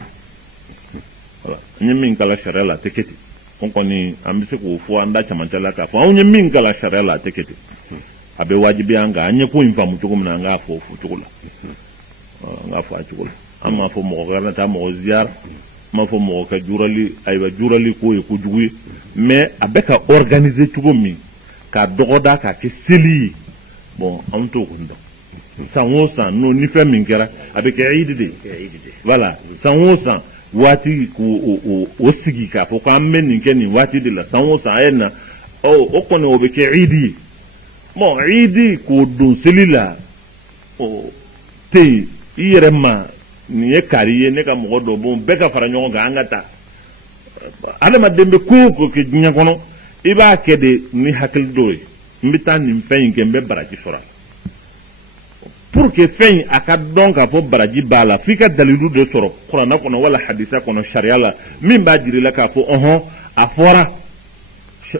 voilà an ye min kalan sariya la a tɛ kɛ ten o kɔni an bɛ se k'o fɔ an da camancɛ la k'a fɔ anw ye min kalan sariya la a tɛ kɛ ten a bɛ wajibi an kan an ye ko in faamu cogo min na an k'a fɔ o fɔ cogo la an k'a fɔ a cogo la an m'a fɔ mɔgɔ kana taa mɔgɔ ziyara an m'a fɔ mɔgɔ ka jurali ayiwa jurali ko ye kojugu ye mais a bɛ ka organiser cogo min k'a dɔgɔda k'a kɛ seli ye bon an t'o kɔni dɔn san o san n'o ni fɛn min kɛra a bɛ kɛ idi de voilà san o san waati k'o sigi k'a fɔ k'an bɛ nin kɛ nin waati de la san o san a ye na o kɔni o bɛ kɛ idi ye bon idi k'o don seli la o tɛ yen i yɛrɛ ma nin ye kari ye ne ka mɔgɔ dɔ bon bɛɛ ka fara ɲɔgɔn kan an ka taa adamaden bɛ ko o ko kɛ diɲɛ kɔnɔ i b'a kɛ de ni hakili dɔw ye n bɛ taa nin fɛn in kɛ n bɛ baraji sɔrɔ a la pour que fɛn in a ka dɔn k'a fɔ baraji b'a la f'i ka dalilu de sɔrɔ kuranɛ kɔnɔ wala hadisa kɔnɔ sariya la min b'a jira i la k'a fɔ ɔhɔn a fɔra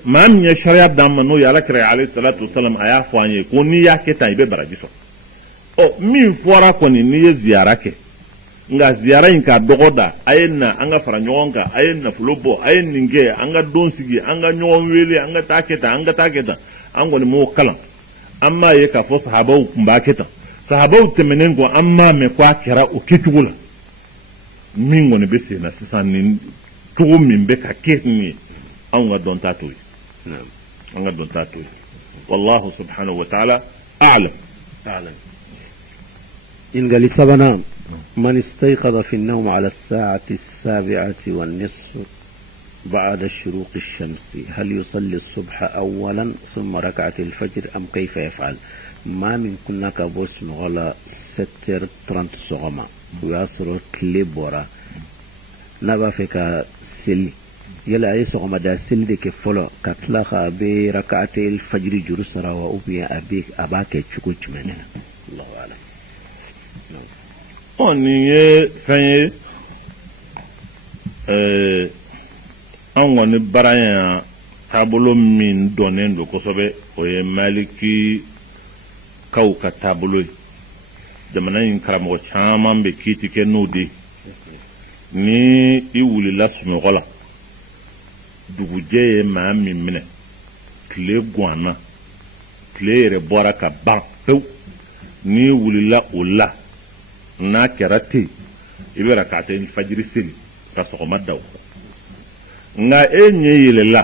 maa min ye sariya d'an ma n'o ye alakira ye alayhi salatu wasalam a y'a fɔ an ye ko n'i y'a kɛ tan i bɛ baraji sɔrɔ ɔ min fɔra kɔni n'i ye ziyara kɛ nka ziyara in k'a dɔgɔ da a ye na an ka fara ɲɔgɔn kan a ye nafolo bɔ a ye nin kɛ an ka don sigi an ka ɲɔgɔn wele an ka taa kɛ tan an ka taa kɛ tan an kɔni m'o kalan an m'a ye k'a fɔ sahabaw tun b'a kɛ tan sahabaw tɛmɛnen kɔ an m'a mɛn ko a kɛra o kɛcogo la min kɔni bɛ sen na sisan nin cogo min bɛ ka kɛ nin ye anw ka dɔn t'a to ye an ka dɔn t'a to ye wallahu subhanahu wa ta'ala a'lam إن قال سبنا من استيقظ في النوم على الساعة 7:30 بعد شروق الشمس هل يصلي الصبح أولا ثم ركعة الفجر أم كيف يفعل؟ ما من كنا كبوس نغلا 7:30 صغما ويصر كليبورا نبا فيك سلي يلا أي صغما دا سلي دي كفلو كتلاخا بركعة الفجر جرسرا وأبيا أبيك أباك تشكوش مننا الله أعلم. nin ye fɛn ye an kɔni baara yan taabolo min dɔnnen don kosɛbɛ o ye maliki kaw ka taabolo ye jamana in karamɔgɔ caman bɛ kiiti kɛ n'o de ni i wulila sunɔgɔ la dugujɛ ye maa min minɛ tile ganna tile yɛrɛ bɔra ka ban pewu ni wulila o la n'a kɛra ten i bɛ rak'atayn fajiri seli ka sɔgɔma da o kɔ nka e ɲɛ yɛlɛla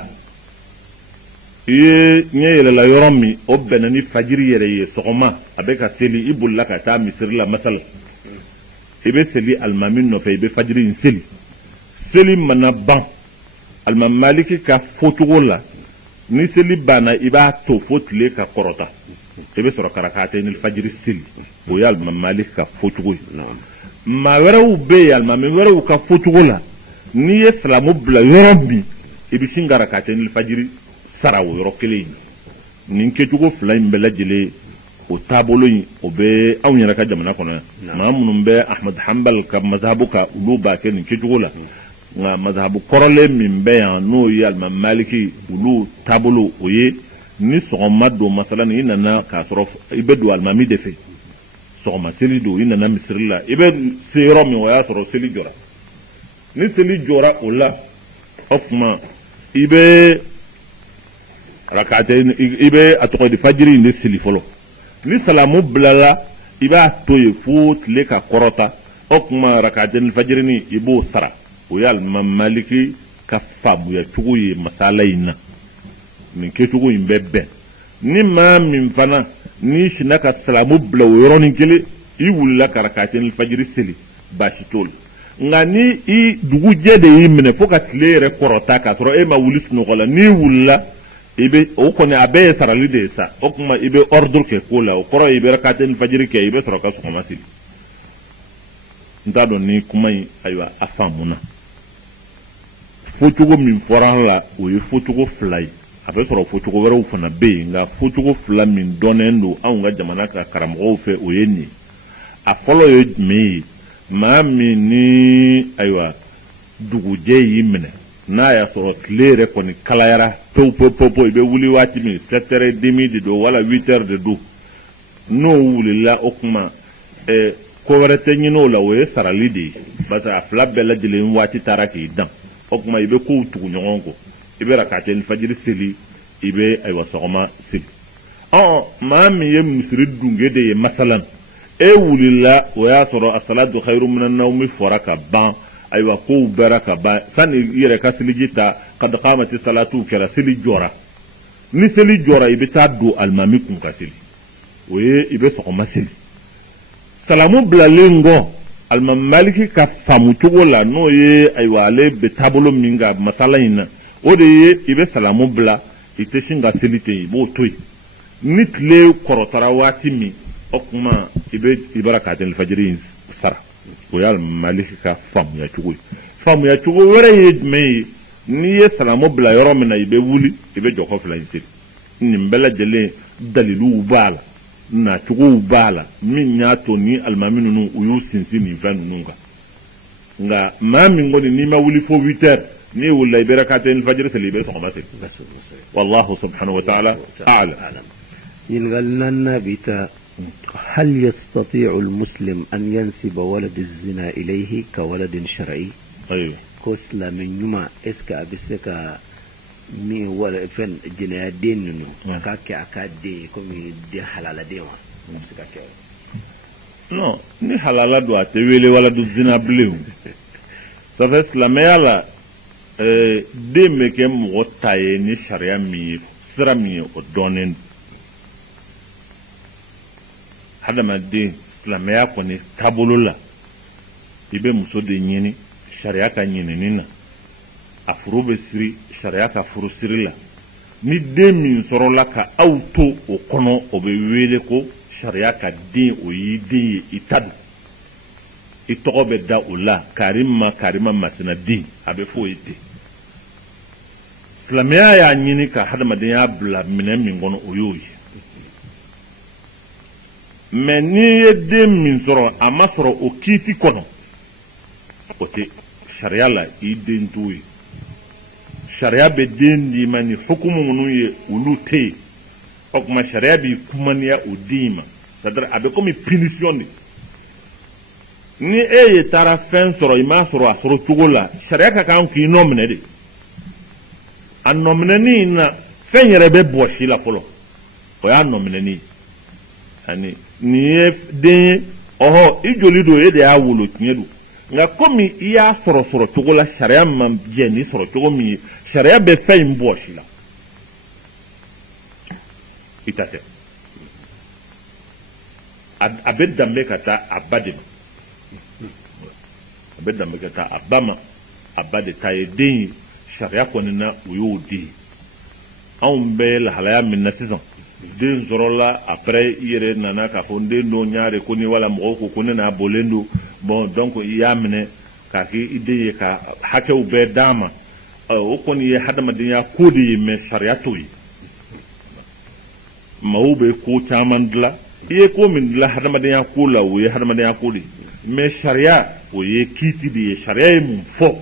i ye ɲɛ yɛlɛla yɔrɔ min o bɛnna ni fajiri yɛrɛ ye sɔgɔma a bɛ ka seli i bolila ka taa misiri la masala i bɛ seli alimami nɔfɛ i bɛ fajiri in seli seli mana ban alimami Maliki ka fɔcogo la ni seli banna i b'a to fo tile ka kɔrɔta i bɛ sɔrɔ ka rak'atayn fajiri seli o ye alimami Maliki ka fɔcogo ye maa wɛrɛw bɛ yen alimami wɛrɛw ka fɔcogo la n'i ye silamu bila yɔrɔ min i bɛ sin ka rak'atayn fajiri sara o yɔrɔ kelen in nin kɛcogo fila in bɛɛ lajɛlen o taabolo in o bɛ anw yɛrɛ ka jamana kɔnɔ yan maa minnu bɛ Ahmad Hanbal ka mazhabu ka olu b'a kɛ nin kɛcogo la nka mazhabu kɔrɔlen min bɛ yan n'o ye alimami Maliki olu taabolo o ye ni sɔgɔma don masalan i nana k'a sɔrɔ i bɛ don alimami de fɛ sɔgɔma seli don i nana misiri la i bɛ se yɔrɔ min o y'a sɔrɔ seli jɔra ni seli jɔra o la o tuma i bɛ rak'atayn i bɛ a tɔgɔ di fajiri in de seli fɔlɔ ni salamu bilala i b'a to yen fo tile ka kɔrɔta o tuma rak'atayn fajiri i b'o sara o ye alimami Maliki ka faamuya cogo ye masala in na nin kɛcogo in bɛ bɛn ni maa min fana ni sina ka salamu bila o yɔrɔnin kelen i wulila ka rak'atayn fajiri seli baasi t'o la nka ni i dugujɛ de y'i minɛ fo ka tile yɛrɛ kɔrɔta k'a sɔrɔ e ma wuli sunɔgɔ la n'i wulila i bɛ o kɔni a bɛɛ ye sarali de ye sa o tuma i bɛ ordre kɛ ko la o kɔrɔ i bɛ rak'atayn fajiri kɛ i bɛ sɔrɔ ka sɔgɔma seli n t'a dɔn ni kuma in ayiwa a faamuna fɔcogo min fɔra la o ye fɔcogo fila ye a bɛ sɔrɔ fɔcogo wɛrɛw fana bɛ yen nka fɔcogo fila min dɔnnen don anw ka jamana ka karamɔgɔw fɛ o ye nin ye a fɔlɔ ye jumɛn ye maa min ni ayiwa dugujɛ y'i minɛ n'a y'a sɔrɔ tile yɛrɛ kɔni kalayara pewu i bɛ wuli waati min 7h30 de don wala 8h de don n'o wulila o kuma ko wɛrɛ tɛ ɲini o la o ye sarali de ye parce que a fila bɛɛ lajɛlen waati taara k'i dan o kuma i bɛ kow tugu ɲɔgɔn kɔ i bɛ rak'atayn fajiri seli i bɛ ayiwa sɔgɔma seli maa min ye misiri dunge de ye masalan e wulila o y'a sɔrɔ as-salatu khairu minan nawmi fɔra ka ban ayiwa kow bɛra ka ban sani i yɛrɛ ka seliji ta qad qamati salatu kɛra seli jɔra ni seli jɔra i bɛ taa don alimami kun ka seli o ye i bɛ sɔgɔma seli salamu bilalen kɔ alimami Maliki ka faamu cogo la n'o ye ayiwa ale bɛ taabolo min ka masala in na o de ye i bɛ salamu bila i tɛ sin ka seli ten i b'o to yen ni tile kɔrɔtara waati min o kuma i bɛ rak'atayn fajiri in sara o ye alimami Maliki ka faamuya cogo ye faamuya cogo wɛrɛ ye jumɛn ye n'i ye salamu bila yɔrɔ min na i bɛ wuli i bɛ jɔkɔ fila in seli nin bɛɛ lajɛlen daliluw b'a la nacogow b'a la min y'a to ni alimami ninnu u y'u sinsin nin fɛn ninnu kan nka maa min kɔni n'i ma wuli fo 8h n'i wulila i bɛ rak'atayn fajiri seli i bɛ sɔgɔma seli wallahu subhanahu wa ta'ala a'lam ينقلنا بتا هل يستطيع المسلم أن ينسب ولد الزنا إليه كولد شرعي؟ أيوه كسلا من يوم إسكا بسكا مي ولا فن جنادين نو كاكي أكادي كمي دي حلال ديما مسكا كي non ni halala do ate wele wala do zina bleu ça fait silamɛya la den bɛ kɛ mɔgɔ ta ye ni sariya min ye sira min ye o dɔnnen hadamaden silamɛya kɔni taabolo la i bɛ muso de ɲini sariya ka ɲinini na a furu bɛ siri sariya ka furu siri la ni den min sɔrɔla ka aw to o kɔnɔ o bɛ wele ko sariya ka den o y'i den ye i ta don i tɔgɔ bɛ da o la karima masina den a bɛ fɔ o ye ten silamɛya y'a ɲini ka hadamadenya bila minɛn min kɔnɔ o y'o ye mais n'i ye den min sɔrɔ a ma sɔrɔ o kiiti kɔnɔ o tɛ sariya la i den t'o ye sariya bɛ den d'i ma ni hukumu minnu ye olu tɛ yen o tuma sariya b'i kumaniya o den ma c'est-à-dire a bɛ komi punition de ni e ye taara fɛn sɔrɔ i m'a sɔrɔ a sɔrɔ cogo la sariya ka kan k'i nɔ minɛ de a nɔ minɛni na fɛn yɛrɛ bɛ bɔ si la fɔlɔ o y'a nɔ minɛni ye ani ni ye den oho i joli do e de y'a wolo tiɲɛ do nka komi i y'a sɔrɔ cogo la sariya man jɛ ni sɔrɔ cogo min ye sariya bɛ fɛn in bɔ si la i ta tɛ a bɛ danbe ka taa a ba de ma a bɛ danbe ka taa a ba ma a ba de ta ye den ye sariya kɔni na o y'o den ye anw bɛ lahalaya min na sisan den sɔrɔla après i yɛrɛ nana k'a fɔ n den don ɲaare ko ni wala mɔgɔw ko ne n'a bɔlen don bon donc i y'a minɛ k'a kɛ i den ye ka hakɛw bɛɛ d'a ma o kɔni ye hadamadenya ko de ye mais sariya t'o ye maaw bɛ ko caman dilan i ye ko min dilan hadamadenya ko la o ye hadamadenya ko de ye mais sariya o ye kiiti de ye sariya ye mun fɔ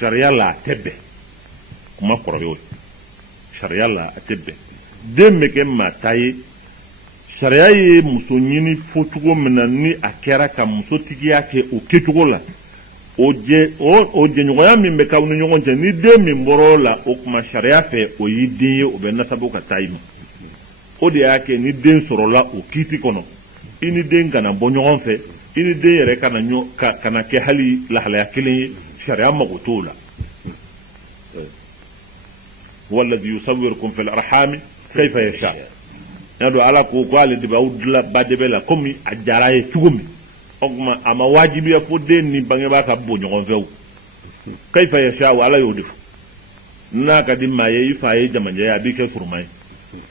sariya la a tɛ bɛn kuma kɔrɔ y'o ye sariya la a tɛ bɛn den bɛ kɛ maa ta ye sariya ye muso ɲini fo cogo min na ni a kɛra ka musotigiya kɛ o kɛcogo la o jɛɲɔgɔnya min bɛ k'aw ni ɲɔgɔn cɛ ni den min bɔra o la o tuma sariya fɛ o y'i den ye o bɛ nasabu ka taa i ma o de y'a kɛ ni den sɔrɔla o kiiti kɔnɔ i ni den kana bɔ ɲɔgɔn fɛ i ni den yɛrɛ kana kɛ hali lahalaya kelen ye sariya mago t'o la والذي يصوركم في الأرحام كيف يشاء yado ala ko ale de b'aw dilan badebe la komi a diyara ye cogo min o tuma a ma wajibiya fo den ni bangebaa ka bɔ ɲɔgɔn fɛ o kayfa yasha'u ala y'o de fɔ n'a ka di maa ye i fa ye jamajɛ ye a b'i kɛ suruma ye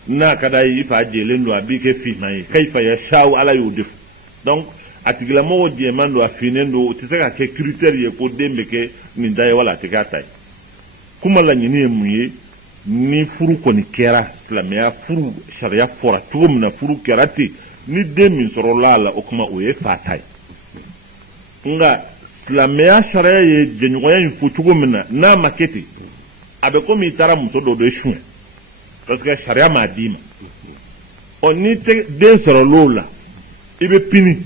n'a ka d'a ye i fa jɛlen don a b'i kɛ finman ye kayfa yasha'u ala y'o de fɔ donc a tigilamɔgɔ jɛman don a finnen don o tɛ se ka kɛ critère ye ko den bɛ kɛ nin da ye wala a tɛ k'a ta ye kuma laɲini ye mun ye ni furu kɔni kɛra silamɛya furu sariya fɔra cogo min na furu kɛra ten ni den min sɔrɔla a la o kuma o ye fa ta ye nka silamɛya sariya ye jɛɲɔgɔnya in fɔ cogo min na n'a ma kɛ ten a bɛ komi i taara muso dɔ de suɲɛ parce que sariya m'a d'i ma ɔ n'i tɛ den sɔrɔl'o la i bɛ pini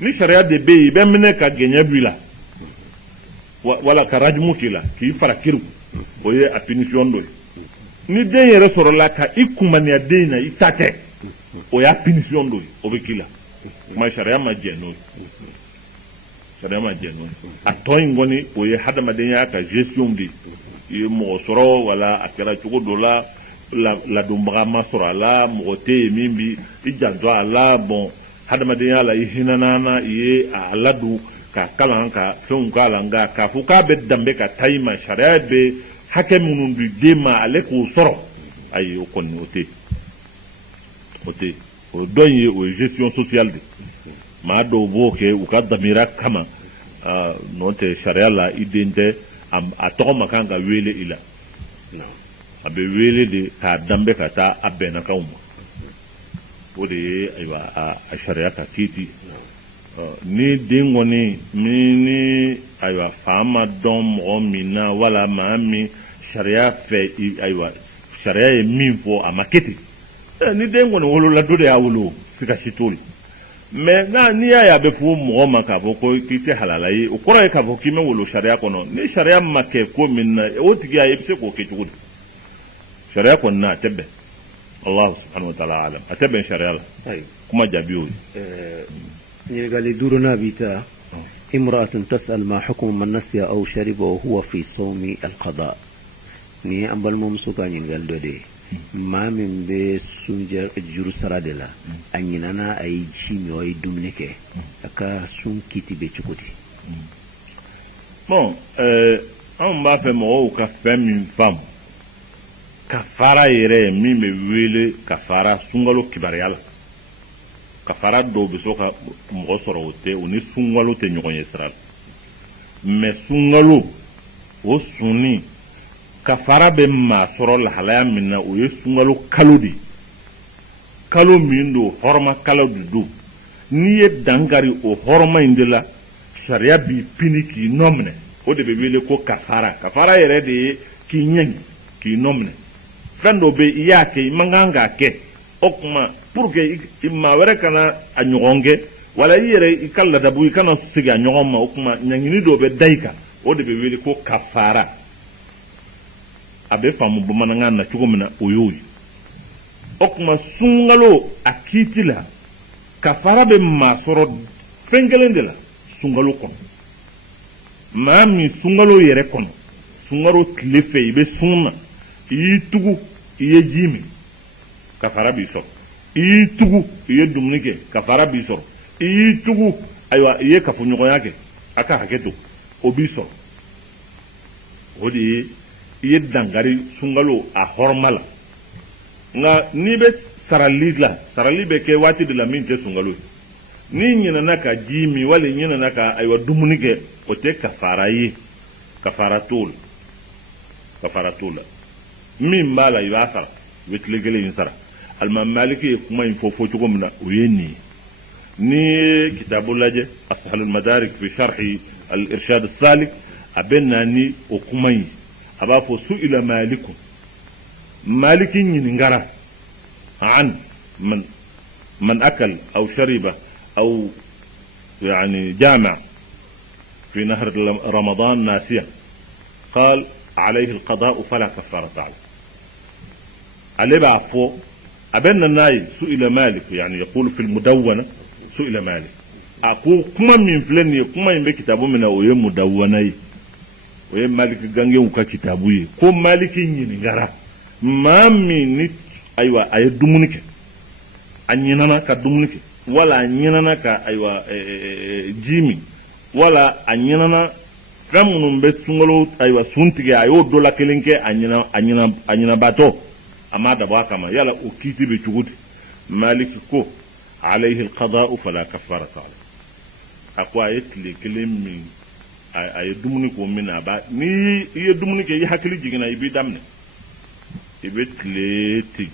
ni sariya de bɛ yen i bɛ minɛ ka gɛɲɛ b'i la wala ka rajimu k'i la k'i fara kiriw o ye a punition dɔ ye ni den yɛrɛ sɔrɔla ka i kumaniya den na i ta tɛ o y'a punition dɔ ye o bɛ k'i la kuma sariya ma jɛ n'o ye sariya ma jɛ n'o ye a tɔ in kɔni o ye hadamadenya ka gestion de ye i ye mɔgɔ sɔrɔ wala a kɛra cogo dɔ la ladonbaga ma sɔrɔ a la mɔgɔ tɛ yen min bi i janto a la bon hadamadenya la i hinɛna na i ye a ladon ka kalan ka fɛnw k'a la nka k'a fɔ k'a bɛ danbe ka taa i ma sariya bɛ hakɛ minnu di den ma ale k'o sɔrɔ ayi o kɔni o tɛ o dɔ in ye o ye gestion sociale de maa dɔw b'o kɛ u ka damira kama n'o tɛ sariya la i den tɛ a tɔgɔ ma kan ka wele i la a bɛ wele de k'a danbe ka taa a bɛnnakanw ma o de ye ayiwa a sariya ka kiiti ni den kɔni ni ayiwa fa ma dɔn mɔgɔ min na wala maa min sariya fɛ ayiwa sariya ye min fɔ a ma kɛ ten ni den kɔni wolola dɔ de y'a wolo siga si t'o la mais n'i y'a ye a bɛ fɔ mɔgɔ ma k'a fɔ ko k'i tɛ halala ye o kɔrɔ ye k'a fɔ k'i ma wolo sariya kɔnɔ ni sariya ma kɛ ko min na o tigiya i bɛ se k'o kɛ cogo di sariya kɔni na a tɛ bɛn Allah subhanahu wa ta'ala alam a tɛ bɛn sariya la kuma jaabi y'o ye ɲininkali duurunan bi taa imra'atun tas'al ma hukmu man nasiya aw shariba wa huwa fi sawmi al-qada ni an balimamuso ka ɲininkali dɔ de ye maa min bɛ sun juru sara de la a ɲinana a ye ji min a ye dumuni kɛ a ka sun kiti bɛ cogo di bon anw b'a fɛ mɔgɔw ka fɛn min faamu kafara yɛrɛ min bɛ wele kafara sunkalo kibaruya la kafara dɔw bɛ so ka mɔgɔ sɔrɔ o tɛ o ni sunkalo tɛ ɲɔgɔn ye sira la mais sunkalo o sunni kafara bɛ maa sɔrɔ lahalaya min na o ye sunkalo kalo de kalo min don hɔrɔma kalo de don n'i ye dankari o hɔrɔma in de la sariya b'i pini k'i nɔ minɛ o de bɛ wele ko kafara kafara yɛrɛ de ye k'i ɲɛŋi k'i nɔ minɛ fɛn dɔ bɛ i y'a kɛ i man kan k'a kɛ o tuma pour que maa wɛrɛ kana a ɲɔgɔn kɛ wala i yɛrɛ i ka ladabu i kana segin a ɲɔgɔn ma o tuma ɲaŋini dɔ bɛ da i kan o de bɛ wele ko kafara a bɛ faamu bamanankan na cogo min na o y'o ye o tuma sunkalo a kiiti la kafara be maa sɔrɔ fɛn kelen de la sunkalo kɔnɔ maa min sunkalo yɛrɛ kɔnɔ sunkalo tile fɛ i bɛ sun na i y'i tugu i ye ji min kafara b'i sɔrɔ i y'i tugu i ye dumuni kɛ kafara b'i sɔrɔ i y'i tugu ayiwa i ye kafoɲɔgɔnya kɛ a ka hakɛ to o b'i sɔrɔ o de ye i ye dankari sunkalo a hɔrɔma la nka n'i bɛ sarali la sarali bɛ kɛ waati de la min tɛ sunkalo ye n'i ɲinɛna ka ji min wali ɲinɛna ka ayiwa dumuni kɛ o tɛ kafara ye kafara t'o la kafara t'o la min b'a la i b'a sara i bɛ tile kelen in sara alimami maliki ye kuma in fɔ cogo min na o ye nin ye n'i ye kitabu lajɛ ashalul madarik fi sharhi al irshad salik a bɛ na ni o kuma in a b'a fɔ su'ila malikun maliki ɲininkara عن من أكل أو شرب أو يعني جامع في نهر رمضان ناسيا قال عليه القضاء فلا كفارة له عليه بعفو أبن الناي سئل مالك يعني يقول في المدونة سئل مالك أقول كما من فلان كما من كتابه من أويم مدونة ويم مالك جانجي وكا كتابه كم مالك ينغرا ما من aywa ay dumuni ke anyinana ka dumuni ke wala anyinana ka aywa jimi wala anyinana famunum be sungolo aywa suntige ayo dola kelenke anyina bato amada ba kama yala o kiti be chuguti malik ko alayhi alqada'u fala kafarata akwa yetli kelemi ay dumuni ko mina ba ni ye dumuni ke yi hakili jigina ibi damne ibe tleti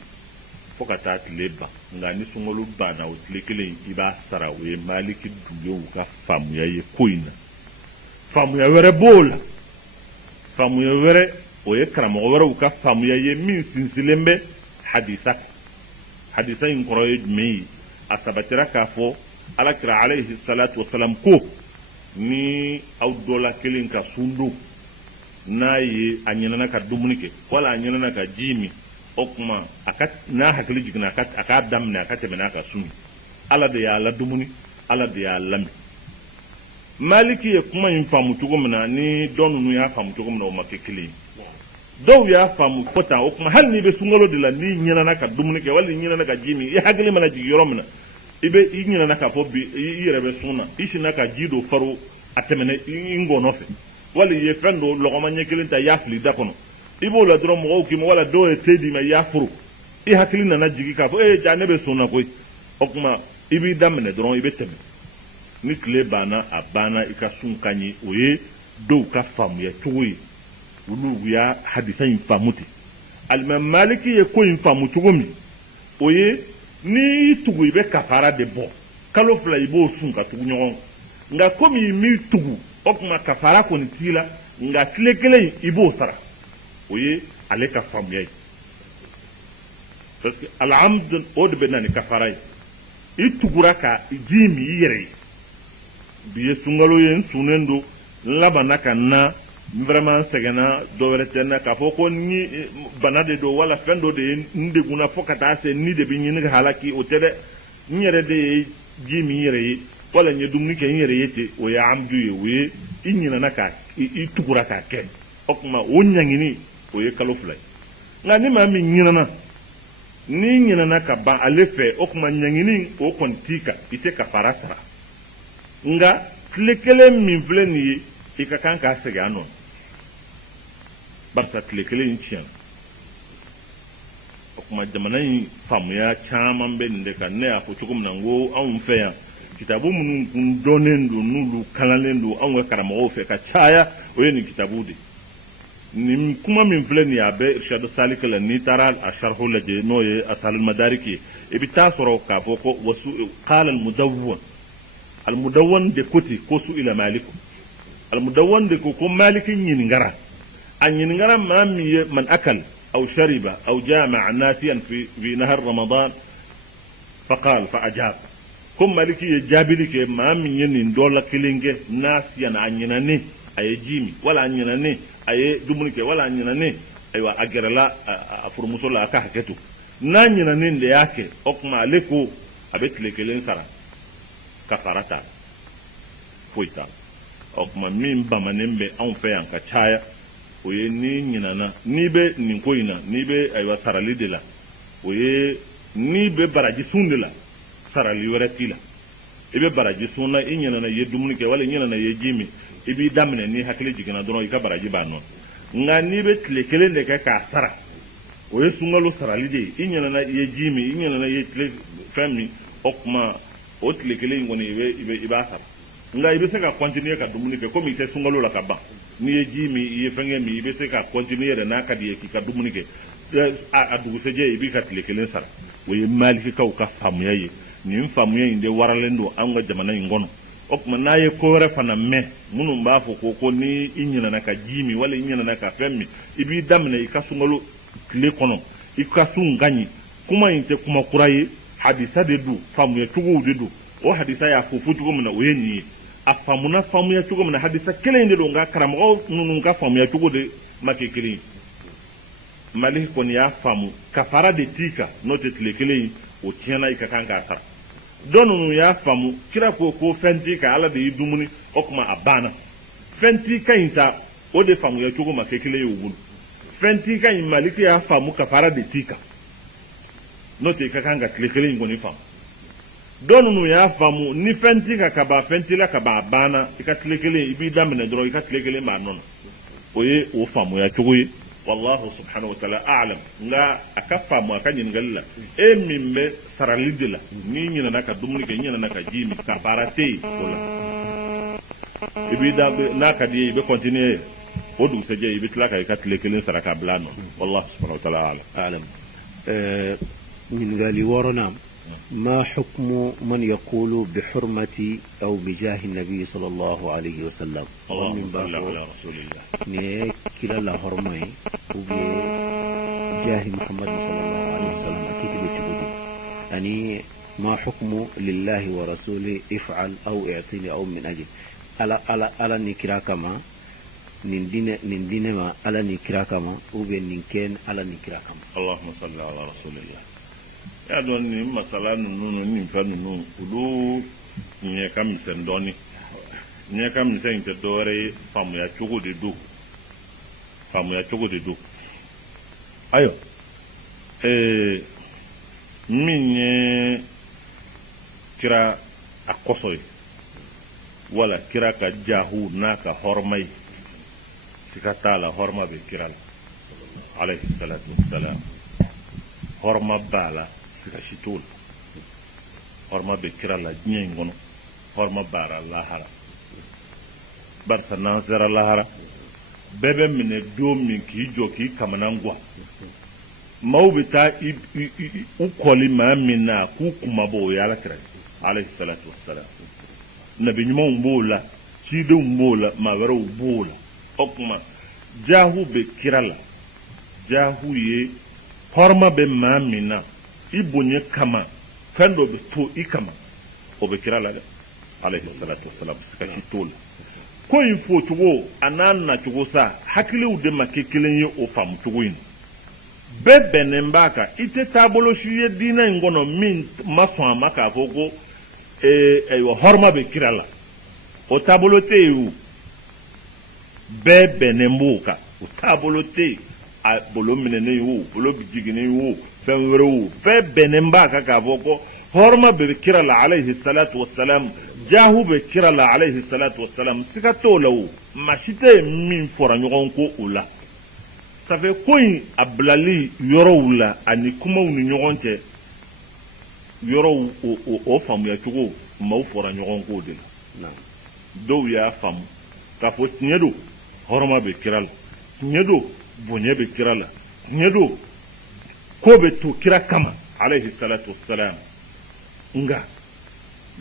foka taa tile ban nka ni sunkalo banna o tile kelen i b'a sara o ye maliki duguyew ka faamuya ye ko in na faamuya wɛrɛ b'o la faamuya wɛrɛ o ye karamɔgɔ wɛrɛw ka faamuya ye min sinsilen bɛ hadisa in kɔrɔ ye jumɛn ye a sabatira k'a fɔ alakira alayhi salatu wasalam ko ni aw dɔla kelen ka sun don n'a ye a ɲinana ka dumuni kɛ wala a ɲinana ka ji min o kuma n'a hakili jiginna a k'a daminɛ a ka tɛmɛ n'a ka sun ala de y'a ladumuni ala de y'a lami maliki ye kuma in faamu cogo min na ni dɔ ninnu y'a faamu cogo min na o ma kɛ kelen ye dɔw y'a faamu fɔ tan o kuma hali n'i bɛ sunkalo de la n'i ɲinana ka dumuni kɛ wali n'i ɲinana ka ji min i hakili mana jigin yɔrɔ min na i ɲinana k'a fɔ bi i yɛrɛ bɛ sun na i sinna ka ji dɔ faro a tɛmɛna i ngɔnɔ fɛ wali i ye fɛn dɔ lɔgɔma ɲɛ kelen ta i y'a fili da kɔnɔ i b'o la dɔrɔn mɔgɔw k'i ma wala dɔw ye te d'i ma i y'a furu i hakili nana jigin k'a fɔ ja ne bɛ sun na koyi o kuma i b'i daminɛ dɔrɔn i bɛ tɛmɛ ni tile banna a banna i ka sun ka ɲi o ye dɔw ka faamuya cogo ye olu y'a hadisa in faamu ten alimami maliki ye ko in faamu cogo min o ye n'i tugu i bɛ kafara de bɔ kalo fila i b'o sun ka tugu ɲɔgɔn nka komi i m'i tugu o kuma kafara kɔni t'i la nka tile kelen i b'o sara o ye ale ka faamuya ye parce que alhamdu o de bɛ na ni kafara ye i tugura ka ji min i yɛrɛ ye bi ye sunkalo ye n sunnen don n labanna ka na vraiment sɛgɛnna dɔwɛrɛ tɛ n na k'a fɔ ko ni bana de don wala fɛn dɔ de ye n degunna fo ka taa se ni de bɛ ɲini ka halaki o tɛ dɛ n yɛrɛ de ye ji min n yɛrɛ ye wala n ye dumuni kɛ n yɛrɛ ye ten o ye amdu ye o ye i ɲinana ka i tugura k'a kɛ o tuma o ɲangini o ye kalo fila ye nka ni maa min ɲinana n'i ɲinana ka ban ale fɛ o tuma ɲangini o kɔni t'i kan i tɛ kafara sara nka tile kelen min filɛ nin ye i ka kan k'a segin a nɔ barisa tile kelen in tiɲɛna o tuma jamana in faamuya caman bɛ nin de kan ne y'a fɔ cogo min na n ko anw fɛ yan kitabu minnu kun dɔnnen don n'olu kalanlen don anw ka karamɔgɔw fɛ ka caya o ye nin kitabu de nin kuma min filɛ nin ye a bɛ irshadu salik la n'i taara a sharhu lajɛ n'o ye asalul madarik ye i bɛ taa sɔrɔ k'a fɔ ko wasu qala al mudawwan de koti ko su ila maliku al mudawwan de ko maliki ɲininkara a ɲininkara maa min ye man akal aw shariba aw jama'a nasiyan fi nahar ramadan faqal fa ajab ko maliki ye jaabili kɛ maa min ye nin dɔ la kelen kɛ nasiyan a ɲinane a ye ji min wala a ɲinane a ye dumuni kɛ wala a ɲinane ayiwa a gɛrɛla a furumuso la a ka hakɛ to n'a ɲinanen de y'a kɛ o tuma ale ko a bɛ tile kelen sara kafarata foyi t'a la o kuma min bamanen bɛ anw fɛ yan ka caya o ye ni ɲinana n'i bɛ nin ko in na n'i bɛ ayiwa sarali de la o ye n'i bɛ baraji sun de la sarali wɛrɛ t'i la i bɛ baraji sun na i ɲinana i ye dumuni kɛ wala i ɲinana i ye ji min i b'i daminɛ ni hakili jiginna dɔrɔn i ka baraji b'a nɔ nka n'i bɛ tile kelen de kɛ k'a sara o ye sunkalo sarali de ye i ɲinana i ye ji min i ɲinana i ye tile fɛn min o kuma o tile kelen in kɔni i b'a sara nka i bɛ se ka continuer ka dumuni kɛ komi i tɛ sunkalo la ka ban n'i ye ji min i ye fɛnkɛ min i bɛ se ka continuer yɛrɛ n'a ka di ye k'i ka dumuni kɛ a dugusɛjɛ i b'i ka tile kelen sara o ye malikikaw ka faamuya ye nin faamuya in de waralen don an ka jamana in kɔnɔ o tuma n'a ye ko wɛrɛ fana mɛn minnu b'a fɔ ko ni i ɲinana ka ji min wala i ɲinana ka fɛn min i b'i daminɛ i ka sunkalo tile kɔnɔ i ka sun ka ɲi kuma in tɛ kuma kura ye hadisa de don faamuya cogow de don o hadisa y'a fɔ cogo min na o ye nin ye a faamuna faamuya cogo min na hadisa kelen de don nka karamɔgɔ ninnu ka faamuya cogo de ma kɛ kelen ye mali kɔni y'a faamu kafara de t'i kan n'o tɛ tile kelen ye o tiɲɛna i ka kan k'a sara dɔ ninnu y'a faamu kira ko fɛn t'i kan ala de y'i dumuni o kuma a banna fɛn t'i kan in sa o de faamuya cogo ma kɛ kelen ye o bolo fɛn t'i kan in maliki y'a faamu kafara de t'i kan n'o tɛ i ka kan ka tile kelen in kɔni faamu dɔ ninnu y'a faamu ni fɛn t'i kan ka ban fɛn t'i la ka ban a banna i ka tile kelen i b'i daminɛ dɔrɔn i ka tile kelen b'a nɔ na o ye o faamuya cogo ye wallahu subhanahu wa ta'ala a'lam nga aka faamu aka ɲininkali la e min bɛ sarali de la ni ɲinana ka dumuni kɛ i ɲinana ka ji min ka baara tɛ yen o la i b'i da n'a ka di ye i bɛ continuer o dugusɛjɛ i bɛ tila ka i ka tile kelen sara k'a bila a nɔ wallahu subhanahu wa ta'ala a'lam ɲininkali wɔɔrɔnan ما حكم من يقول بحرمة أو بجاه النبي صلى الله عليه وسلم اللهم صل على رسول الله ني كلا لا حرمة وبجاه محمد صلى الله عليه وسلم أكيد بتقولي يعني ما حكم لله ورسوله افعل أو اعطني أو من أجل على نكرا كما نندين ما على نكرا كما وبنكين على نكرا كما اللهم صل على رسول الله ya dɔn ni masala ninnu ni fɛn ninnu olu ɲɛ ka misɛn dɔɔni ɲɛ ka misɛn tɛ dɔwɛrɛ ye faamuya cogo de don ayiwa min ye kira a kɔsɔ ye wala kira ka jahu n'a ka hɔrɔma ye siga t'a la hɔrɔma bɛ kira la alayhi salatu wassalam hɔrɔma b'a la ka si t'o la hɔrɔma bɛ kira la diɲɛ in kɔnɔ hɔrɔma b'ara lahara barisa n'an sera lahara bɛɛ bɛ minɛ don min k'i jɔ k'i kamana guwa maaw bɛ taa u kɔli maa min na k'u kuma bɔ o ye alakira alayhi salatu wassalam nabi ɲumanw b'o la cidenw b'o la maa wɛrɛw b'o la o kuma jahu bɛ kira la jahu ye hɔrɔma bɛ maa min na i bonya kama fɛn dɔ bɛ to i kama o bɛ kira la dɛ alayhi salatu wassalam sika si t'o la ko in fɔ cogo a n'a nacogo sa hakiliw de ma kɛ kelen ye o faamu cogo in bɛɛ bɛnnen b'a kan i tɛ taabolo si ye diinɛ in kɔnɔ min ma sɔn a ma k'a fɔ ko ayiwa hɔrɔma bɛ kira la o taabolo tɛ yen o bɛɛ bɛnnen b'o kan o taabolo tɛ yen a bolo minɛnen o bolo jiginnen o fɛn wɛrɛw bɛɛ bɛnnen b'a kan k'a fɔ ko hɔrɔma bɛ kira la alayhi salatu wassalam jahu bɛ kira la alayhi salatu wassalam siga t'o la o maa si tɛ min fɔra ɲɔgɔn ko o la safe ko in a bilali yɔrɔw la ani kumaw ni ɲɔgɔn cɛ yɔrɔw o faamuya cogo maaw fɔra ɲɔgɔn ko de la dɔw y'a faamu k'a fɔ tiɲɛ don hɔrɔma bɛ kira la tiɲɛ don bonya bɛ kira la tiɲɛ don ko bɛ to kira kama alayhi salatu wassalam nga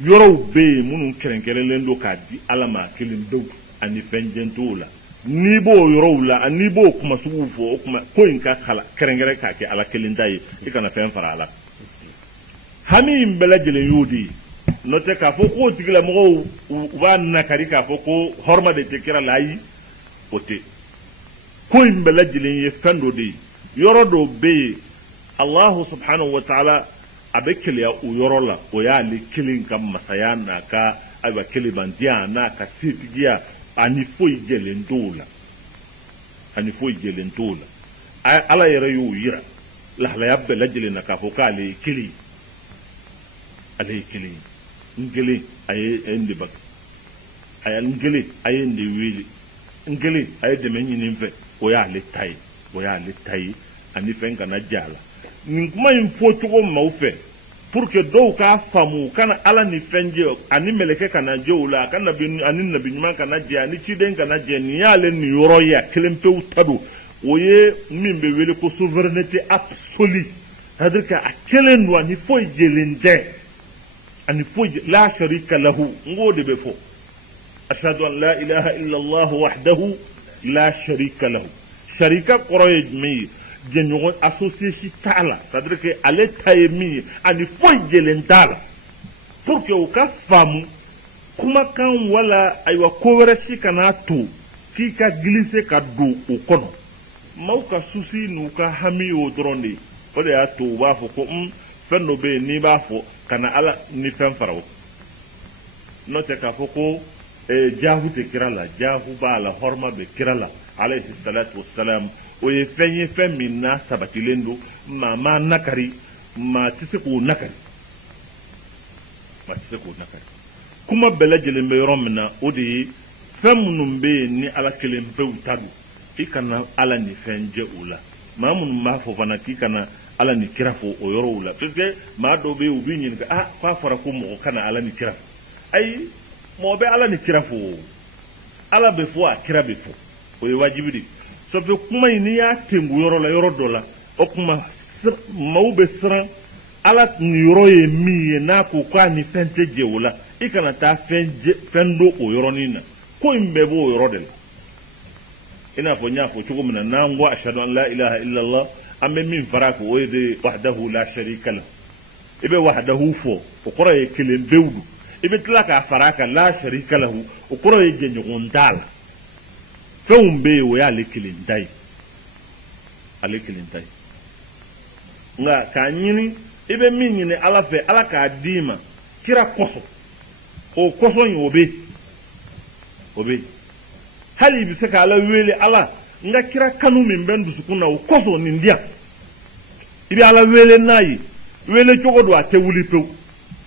yɔrɔw bɛ yen minnu kɛrɛnkɛrɛnlen don k'a di ala ma kelen dɔw ani fɛn jɛntow la n'i b'o yɔrɔw la n'i b'o kuma suguw fɔ o kuma ko in ka kɛrɛnkɛrɛn k'a kɛ ala kelen ta ye i kana fɛn fara a la hami in bɛɛ lajɛlen y'o de ye n'o tɛ k'a fɔ k'o tigilamɔgɔw u b'a nakari k'a fɔ ko hɔrɔma de tɛ kira la ayi o tɛ ko in bɛɛ lajɛlen ye fɛn dɔ de ye yɔrɔ dɔw bɛ yen Allahu subhanahu wa ta'ala a bɛ keleya o yɔrɔ la o y'ale kelen ka masaya n'a ka ayiwa kelebandenya n'a ka setigiya ani foyi jɛlen t'o la ani foyi jɛlen t'o la ala yɛrɛ y'o yira lahalaya bɛɛ lajɛlen na k'a fɔ k'ale ye kelen ale ye kelen n kelen a ye n de bag a ye n kelen a ye n de wele n kelen a ye dɛmɛ ɲini n fɛ o y'ale ta ye o y'ale ta ye ani fɛn kana ja la nin kuma in fɔ cogo maaw fɛ pour que dɔw k'a faamu kana ala ni fɛn jɛ ani mɛlɛkɛ kana jɛ o la a ka nabi ani nabi ɲuman kana jɛ ani ciden kana jɛ nin y'ale nin yɔrɔ ye a kelen pewu ta don o ye min bɛ wele ko souveraineté absolue c'est-à-dire que a kelen don ani foyi jɛlen tɛ ani foyi la sharika lahu n k'o de bɛ fɔ ashhadu an la ilaha illallah wahdahu la sharika lahu sharika kɔrɔ ye jumɛn ye jɛɲɔgɔn association t'a la c'est-à-dire que ale ta ye min ye ani foyi jɛlen t'a la pour que o ka faamu kumakan wala ayiwa ko wɛrɛ si kana to k'i ka glisse ka don o kɔnɔ maaw ka souci n'u ka hami o dɔrɔn de ye o de y'a to u b'a fɔ ko fɛn dɔ bɛ yen n'i b'a fɔ kana ala ni fɛn fara o n'o tɛ k'a fɔ ko jaahu tɛ kira la jaahu b'a la hɔrɔma bɛ kira la alayhi salatu wassalam o ye fɛn ye fɛn min n'a sabatilen don maa ma nakari maa tɛ se k'o nakari maa tɛ se k'o nakari kuma bɛɛ lajɛlen bɛ yɔrɔ min na o de ye fɛn minnu bɛ yen ni ala kelen pewu ta don i kana ala ni fɛn jɛ o la maa minnu b'a fɔ fana k'i kana ala ni kira fɔ o yɔrɔw la parce que maa dɔw bɛ yen u b'i ɲininka k'a fɔra ko mɔgɔ kana ala ni kira fɔ ayi mɔgɔ bɛ ala ni kira fɔ o ala bɛ fɔ a kira bɛ fɔ o ye wajibi de sauf kuma in n'i y'a tengu yɔrɔ la yɔrɔ dɔ la o kuma maaw bɛ siran ala ni yɔrɔ ye min ye n'a ko k'a ni fɛn tɛ jɛ o la i kana taa fɛn don o yɔrɔnin na ko in bɛɛ b'o yɔrɔ de la i n'a fɔ n y'a fɔ cogo min na n'an ko ashhadu an la ilaha illallah an bɛ min fara ko o ye de wahdahu la sharika la i bɛ wahdahu fɔ o kɔrɔ ye kelen pewu don i bɛ tila k'a fara a kan la sharika lahu o kɔrɔ ye jɛɲɔgɔn t'a la fɛnw bɛ yen o y'ale kelen ta ye ale kelen ta ye nka k'a ɲini i bɛ min ɲini ala fɛ ala k'a d'i ma kira kɔsɔn o kɔsɔn in o bɛ yen hali i bɛ se k'ala wele ala n ka kira kanu min bɛ n dusukun na o kɔsɔn nin di yan i bɛ ala wele n'a ye wele cogo don a tɛ wuli pewu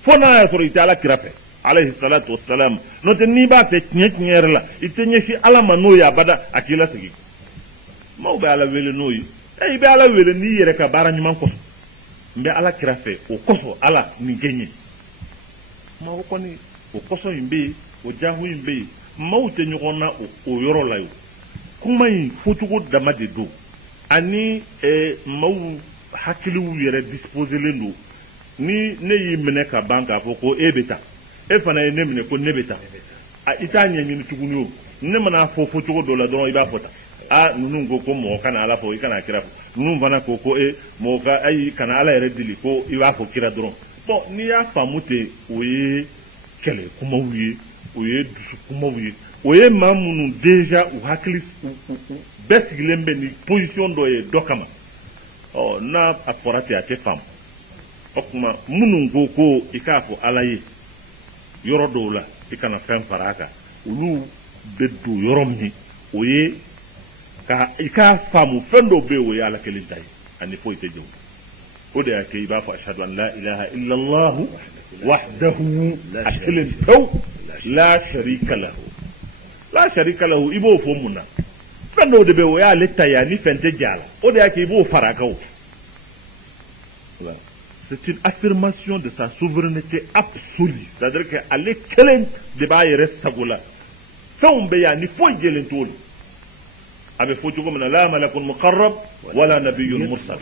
fo n'a y'a sɔrɔ i tɛ ala kira fɛ alayhi salatu wassalam n'o tɛ n'i b'a fɛ tiɲɛ tiɲɛ yɛrɛ la i tɛ ɲɛsin ala ma n'o ye abada a k'i lasegin maaw bɛ ala wele n'o ye i bɛ ala wele n'i yɛrɛ ka baara ɲuman kɔsɔn n bɛ ala kira fɛ o kɔsɔn ala nin kɛ n ye maaw kɔni o kɔsɔn in bɛ yen o jaahu in bɛ yen maaw tɛ ɲɔgɔn na o yɔrɔ la ye kuma in fɔcogo dama de don ani maaw hakiliw yɛrɛ disposelen don ni ne y'i minɛ ka ban k'a fɔ ko e bɛ taa e fana ye ne minɛ ko ne bɛ taa i t'a ɲɛɲini tuguni o ne mana fɔ cogo dɔ la dɔrɔn i b'a fɔ tan ninnu ko mɔgɔ kana ala fɔ i kana kira fɔ ninnu fana ko mɔgɔ ka ayi kana ala yɛrɛ deli ko i b'a fɔ kira dɔrɔn bon n'i y'a faamu ten o ye kɛlɛ kumaw ye o ye dusu kumaw ye o ye maa minnu déjà u hakili bɛɛ sigilen bɛ ni position dɔ ye dɔ kama n'a a fɔra ten a tɛ faamu o tuma minnu ko i k'a fɔ ala ye yɔrɔ dɔw la i kana fɛn fara a kan olu bɛ don yɔrɔ min o ye i k'a faamu fɛn dɔw bɛ yen o ye ala kelen ta ye ani foyi tɛ jɛ o de y'a kɛ i b'a fɔ ashhadu an la ilaha illallah wahdahu a kelen pewu la sharika lahu i b'o fɔ mun na fɛn dɔw de bɛ yen o y'ale ta ye ani fɛn tɛ jɛ a la o de y'a kɛ i b'o fara a kan c'est une affirmation de sa souveraineté absolue. C'est-à-dire qu'elle est kelen de b'a yɛrɛ sago la fɛnw bɛ yan ni foyi jɛlen t'o la a bɛ fɔ cogo min na la malakun muqarrab wala nabiyyun mursal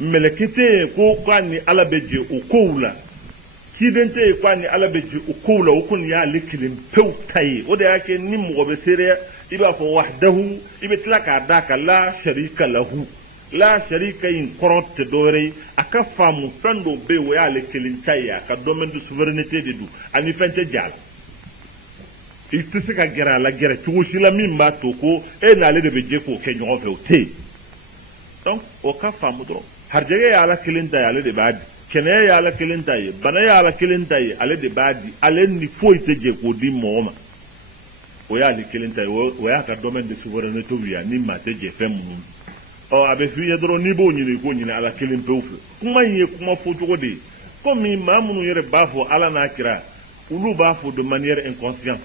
mɛlɛkɛ tɛ yen ko k'a ni ala bɛ jɛ o kow la ciden tɛ yen k'a ni ala bɛ jɛ o kow la o kɔni y'ale kelen pewu ta ye o de y'a kɛ ni mɔgɔ bɛ seereya i b'a fɔ wahdahu i bɛ tila k'a d'a kan la sharika lahu la sharika in kɔrɔ tɛ dɔwɛrɛ ye a ka faamu fɛn dɔw bɛ yen o y'ale kelen ta ye a ka domaine de souveraineté de don ani fɛn tɛ ja la i tɛ se ka gɛrɛ a la gɛrɛ cogo si la min b'a to ko e n'ale de bɛ jɛ k'o kɛ ɲɔgɔn fɛ o tɛ yen donc o ka faamu dɔrɔn harijɛgɛ ye ala kelen ta ye ale de b'a di kɛnɛya ye ala kelen ta ye bana ye ala kelen ta ye ale de b'a di ale ni foyi tɛ jɛ k'o di mɔgɔ ma o y'ale kelen ta ye o y'a ka domaine de souveraineté ye ni maa tɛ jɛ fɛn minnu a bɛ f'i ye dɔrɔn n'i b'o ɲini i k'o ɲini ala kelen pewu fɛ kuma in ye kuma fɔcogo de ye komi maa minnu yɛrɛ b'a fɔ ala n'a kira olu b'a fɔ de manière inconsciente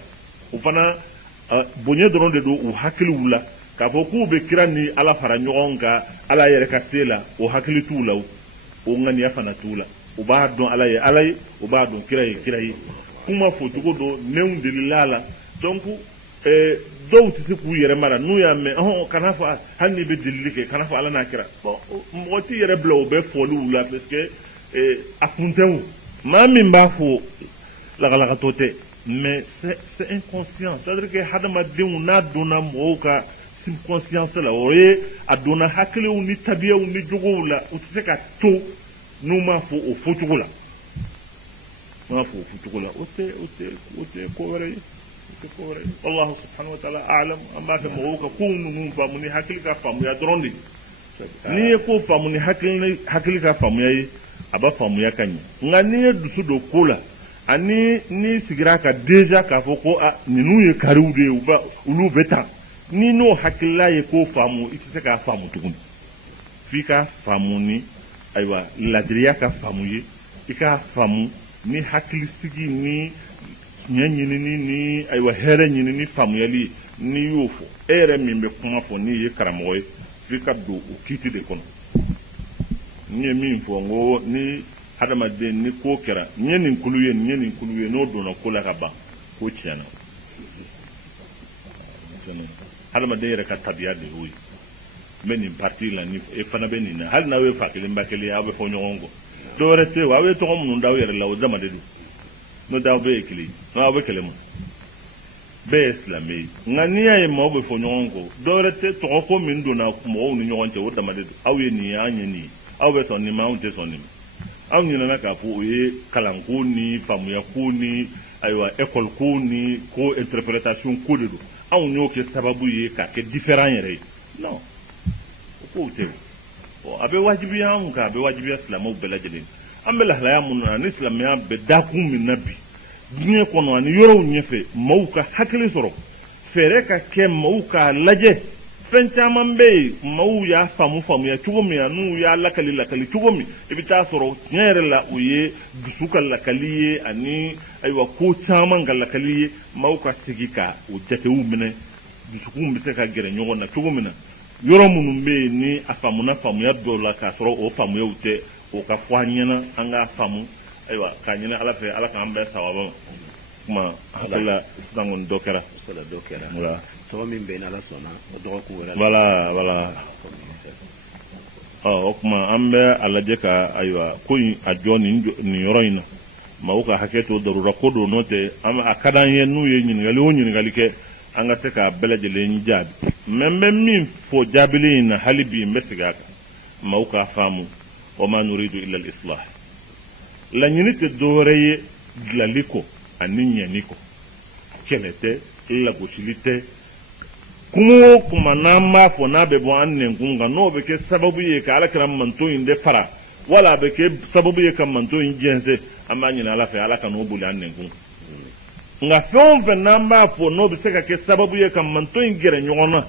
o fana bonya dɔrɔn de don u hakiliw la k'a fɔ k'u bɛ kira ni ala fara ɲɔgɔn kan ala yɛrɛ ka se la o hakili t'u la o ŋaniya fana t'u la u b'a dɔn ala ye u b'a dɔn kira ye kira ye kuma fɔcogo don nɛnw delila la donc dɔw tɛ se k'u yɛrɛ mara n'u y'a mɛn kana fɔ hali n'i bɛ delili kɛ kana fɔ ala n'a kira bon mɔgɔ t'i yɛrɛ bila o bɛ fɔliw la parce que a kun tɛ o maa min b'a fɔ lagalakatɔ tɛ mais c'est inconscient c'est-à-dire que hadamadenw n'a donna mɔgɔw ka subconscience la o ye a donna hakiliw ni tabiyaw ni jogow la u tɛ se ka to n'u m'a fɔ o fɔcogo la o tɛ ko wɛrɛ ye Allah subhanahu wa ta'ala a'lam an b'a fɛ mɔgɔw ka kow ninnu faamu ni hakili ka faamuya dɔrɔn de n'i ye ko faamu ni hakili ka faamuya ye a b'a faamuya ka ɲɛ nka n'i ye dusu don ko la ani n'i sigira ka déjà k'a fɔ ko ninnu ye kariw de ye olu bɛ tan ni n'o hakilila ye k'o faamu i tɛ se k'a faamu tuguni f'i ka faamu ni ayiwa ladiriya ka faamu ye i k'a faamu ni hakilisigi ni tiɲɛ ɲinini ni ayiwa hɛrɛ ɲinini faamuyali ye n'i y'o fɔ e yɛrɛ min bɛ kuma fɔ n'i ye karamɔgɔ ye f'i ka don o kiiti de kɔnɔ n ye min fɔ n ko ni hadamaden ni ko kɛra n ye nin kulu ye n'o donna ko la ka ban ko tiɲɛna hadamaden yɛrɛ ka tabiya de y'o ye n bɛ nin parti la ni e fana bɛ nin na hali n'aw ye fa kelen ba kelen aw bɛ fɔ ɲɔgɔn kɔ dɔwɛrɛ tɛ o aw ye tɔgɔ minnu d'aw yɛrɛ la o dama de don n'o tɛ aw bɛɛ ye kelen ye n'aw bɛ kɛlɛ ma bɛɛ ye silamɛ ye nka n'i y'a ye maaw bɛ fɔ ɲɔgɔn kɔ dɔwɛrɛ tɛ tɔgɔ ko min donna mɔgɔw ni ɲɔgɔn cɛ o dama de don aw ye nin ye an ye nin ye aw bɛ sɔn nin ma anw tɛ sɔn nin ma anw ɲinɛna k'a fɔ o ye kalanko ni faamuyako ni ayiwa école ko ni ko interprétation ko de don anw y'o kɛ sababu ye k'a kɛ différent yɛrɛ ye non o kow tɛ o a bɛ wajibiya anw kan a bɛ wajibiya silamɛw bɛɛ lajɛlen an bɛ lahalaya minnu na ni silamɛya bɛ dakun min na bi diɲɛ kɔnɔ ani yɔrɔw ɲɛfɛ maaw ka hakili sɔrɔ fɛɛrɛ ka kɛ maaw k'a lajɛ fɛn caman bɛ yen maaw y'a faamuya cogo min n'u y'a lakali cogo min i bɛ taa sɔrɔ tiɲɛ yɛrɛ la o ye dusu ka lakali ye ani ayiwa ko caman ka lakali ye maaw ka segin ka o jatew minɛ dusukun bɛ se ka gɛrɛ ɲɔgɔn na cogo min na yɔrɔ minnu bɛ yen ni a faamuya dɔw la k'a sɔrɔ o faamuyaw tɛ o ka fɔ an ɲɛna an k'a faamu ayiwa k'a ɲini ala fɛ ala k'an bɛɛ sababa ma kuma hakilila sisan kɔni dɔ kɛra tɔgɔ min bɛ yen ala sɔnna o dɔgɔkun wɛrɛ voilà o kuma an bɛ a lajɛ ka ayiwa ko in a jɔ nin yɔrɔ in na maaw ka hakɛ to darura ko don n'o tɛ a ka d'an ye n'u ye ɲininkali o ɲininkali kɛ an ka se k'a bɛɛ lajɛlen jaabi mɛ n bɛ min fɔ jaabili in na hali bi n bɛ segin a kan maaw k'a faamu wa ma nuridu illa al-islah laɲini tɛ dɔwɛrɛ ye dilali kɔ ani ɲɛni kɔ kɛlɛ tɛ lagosili tɛ kuma o kuma n'an b'a fɔ n'a bɛ bɔ an nɛnkun kan n'o bɛ kɛ sababu ye ka alakira manto in de fara wala a bɛ kɛ sababu ye ka manto in jɛnsɛn an b'a ɲini ala fɛ ala ka n'o boli an nɛnkun nka fɛn o fɛn n'an b'a fɔ n'o bɛ se ka kɛ sababu ye ka manto in gɛrɛ ɲɔgɔn na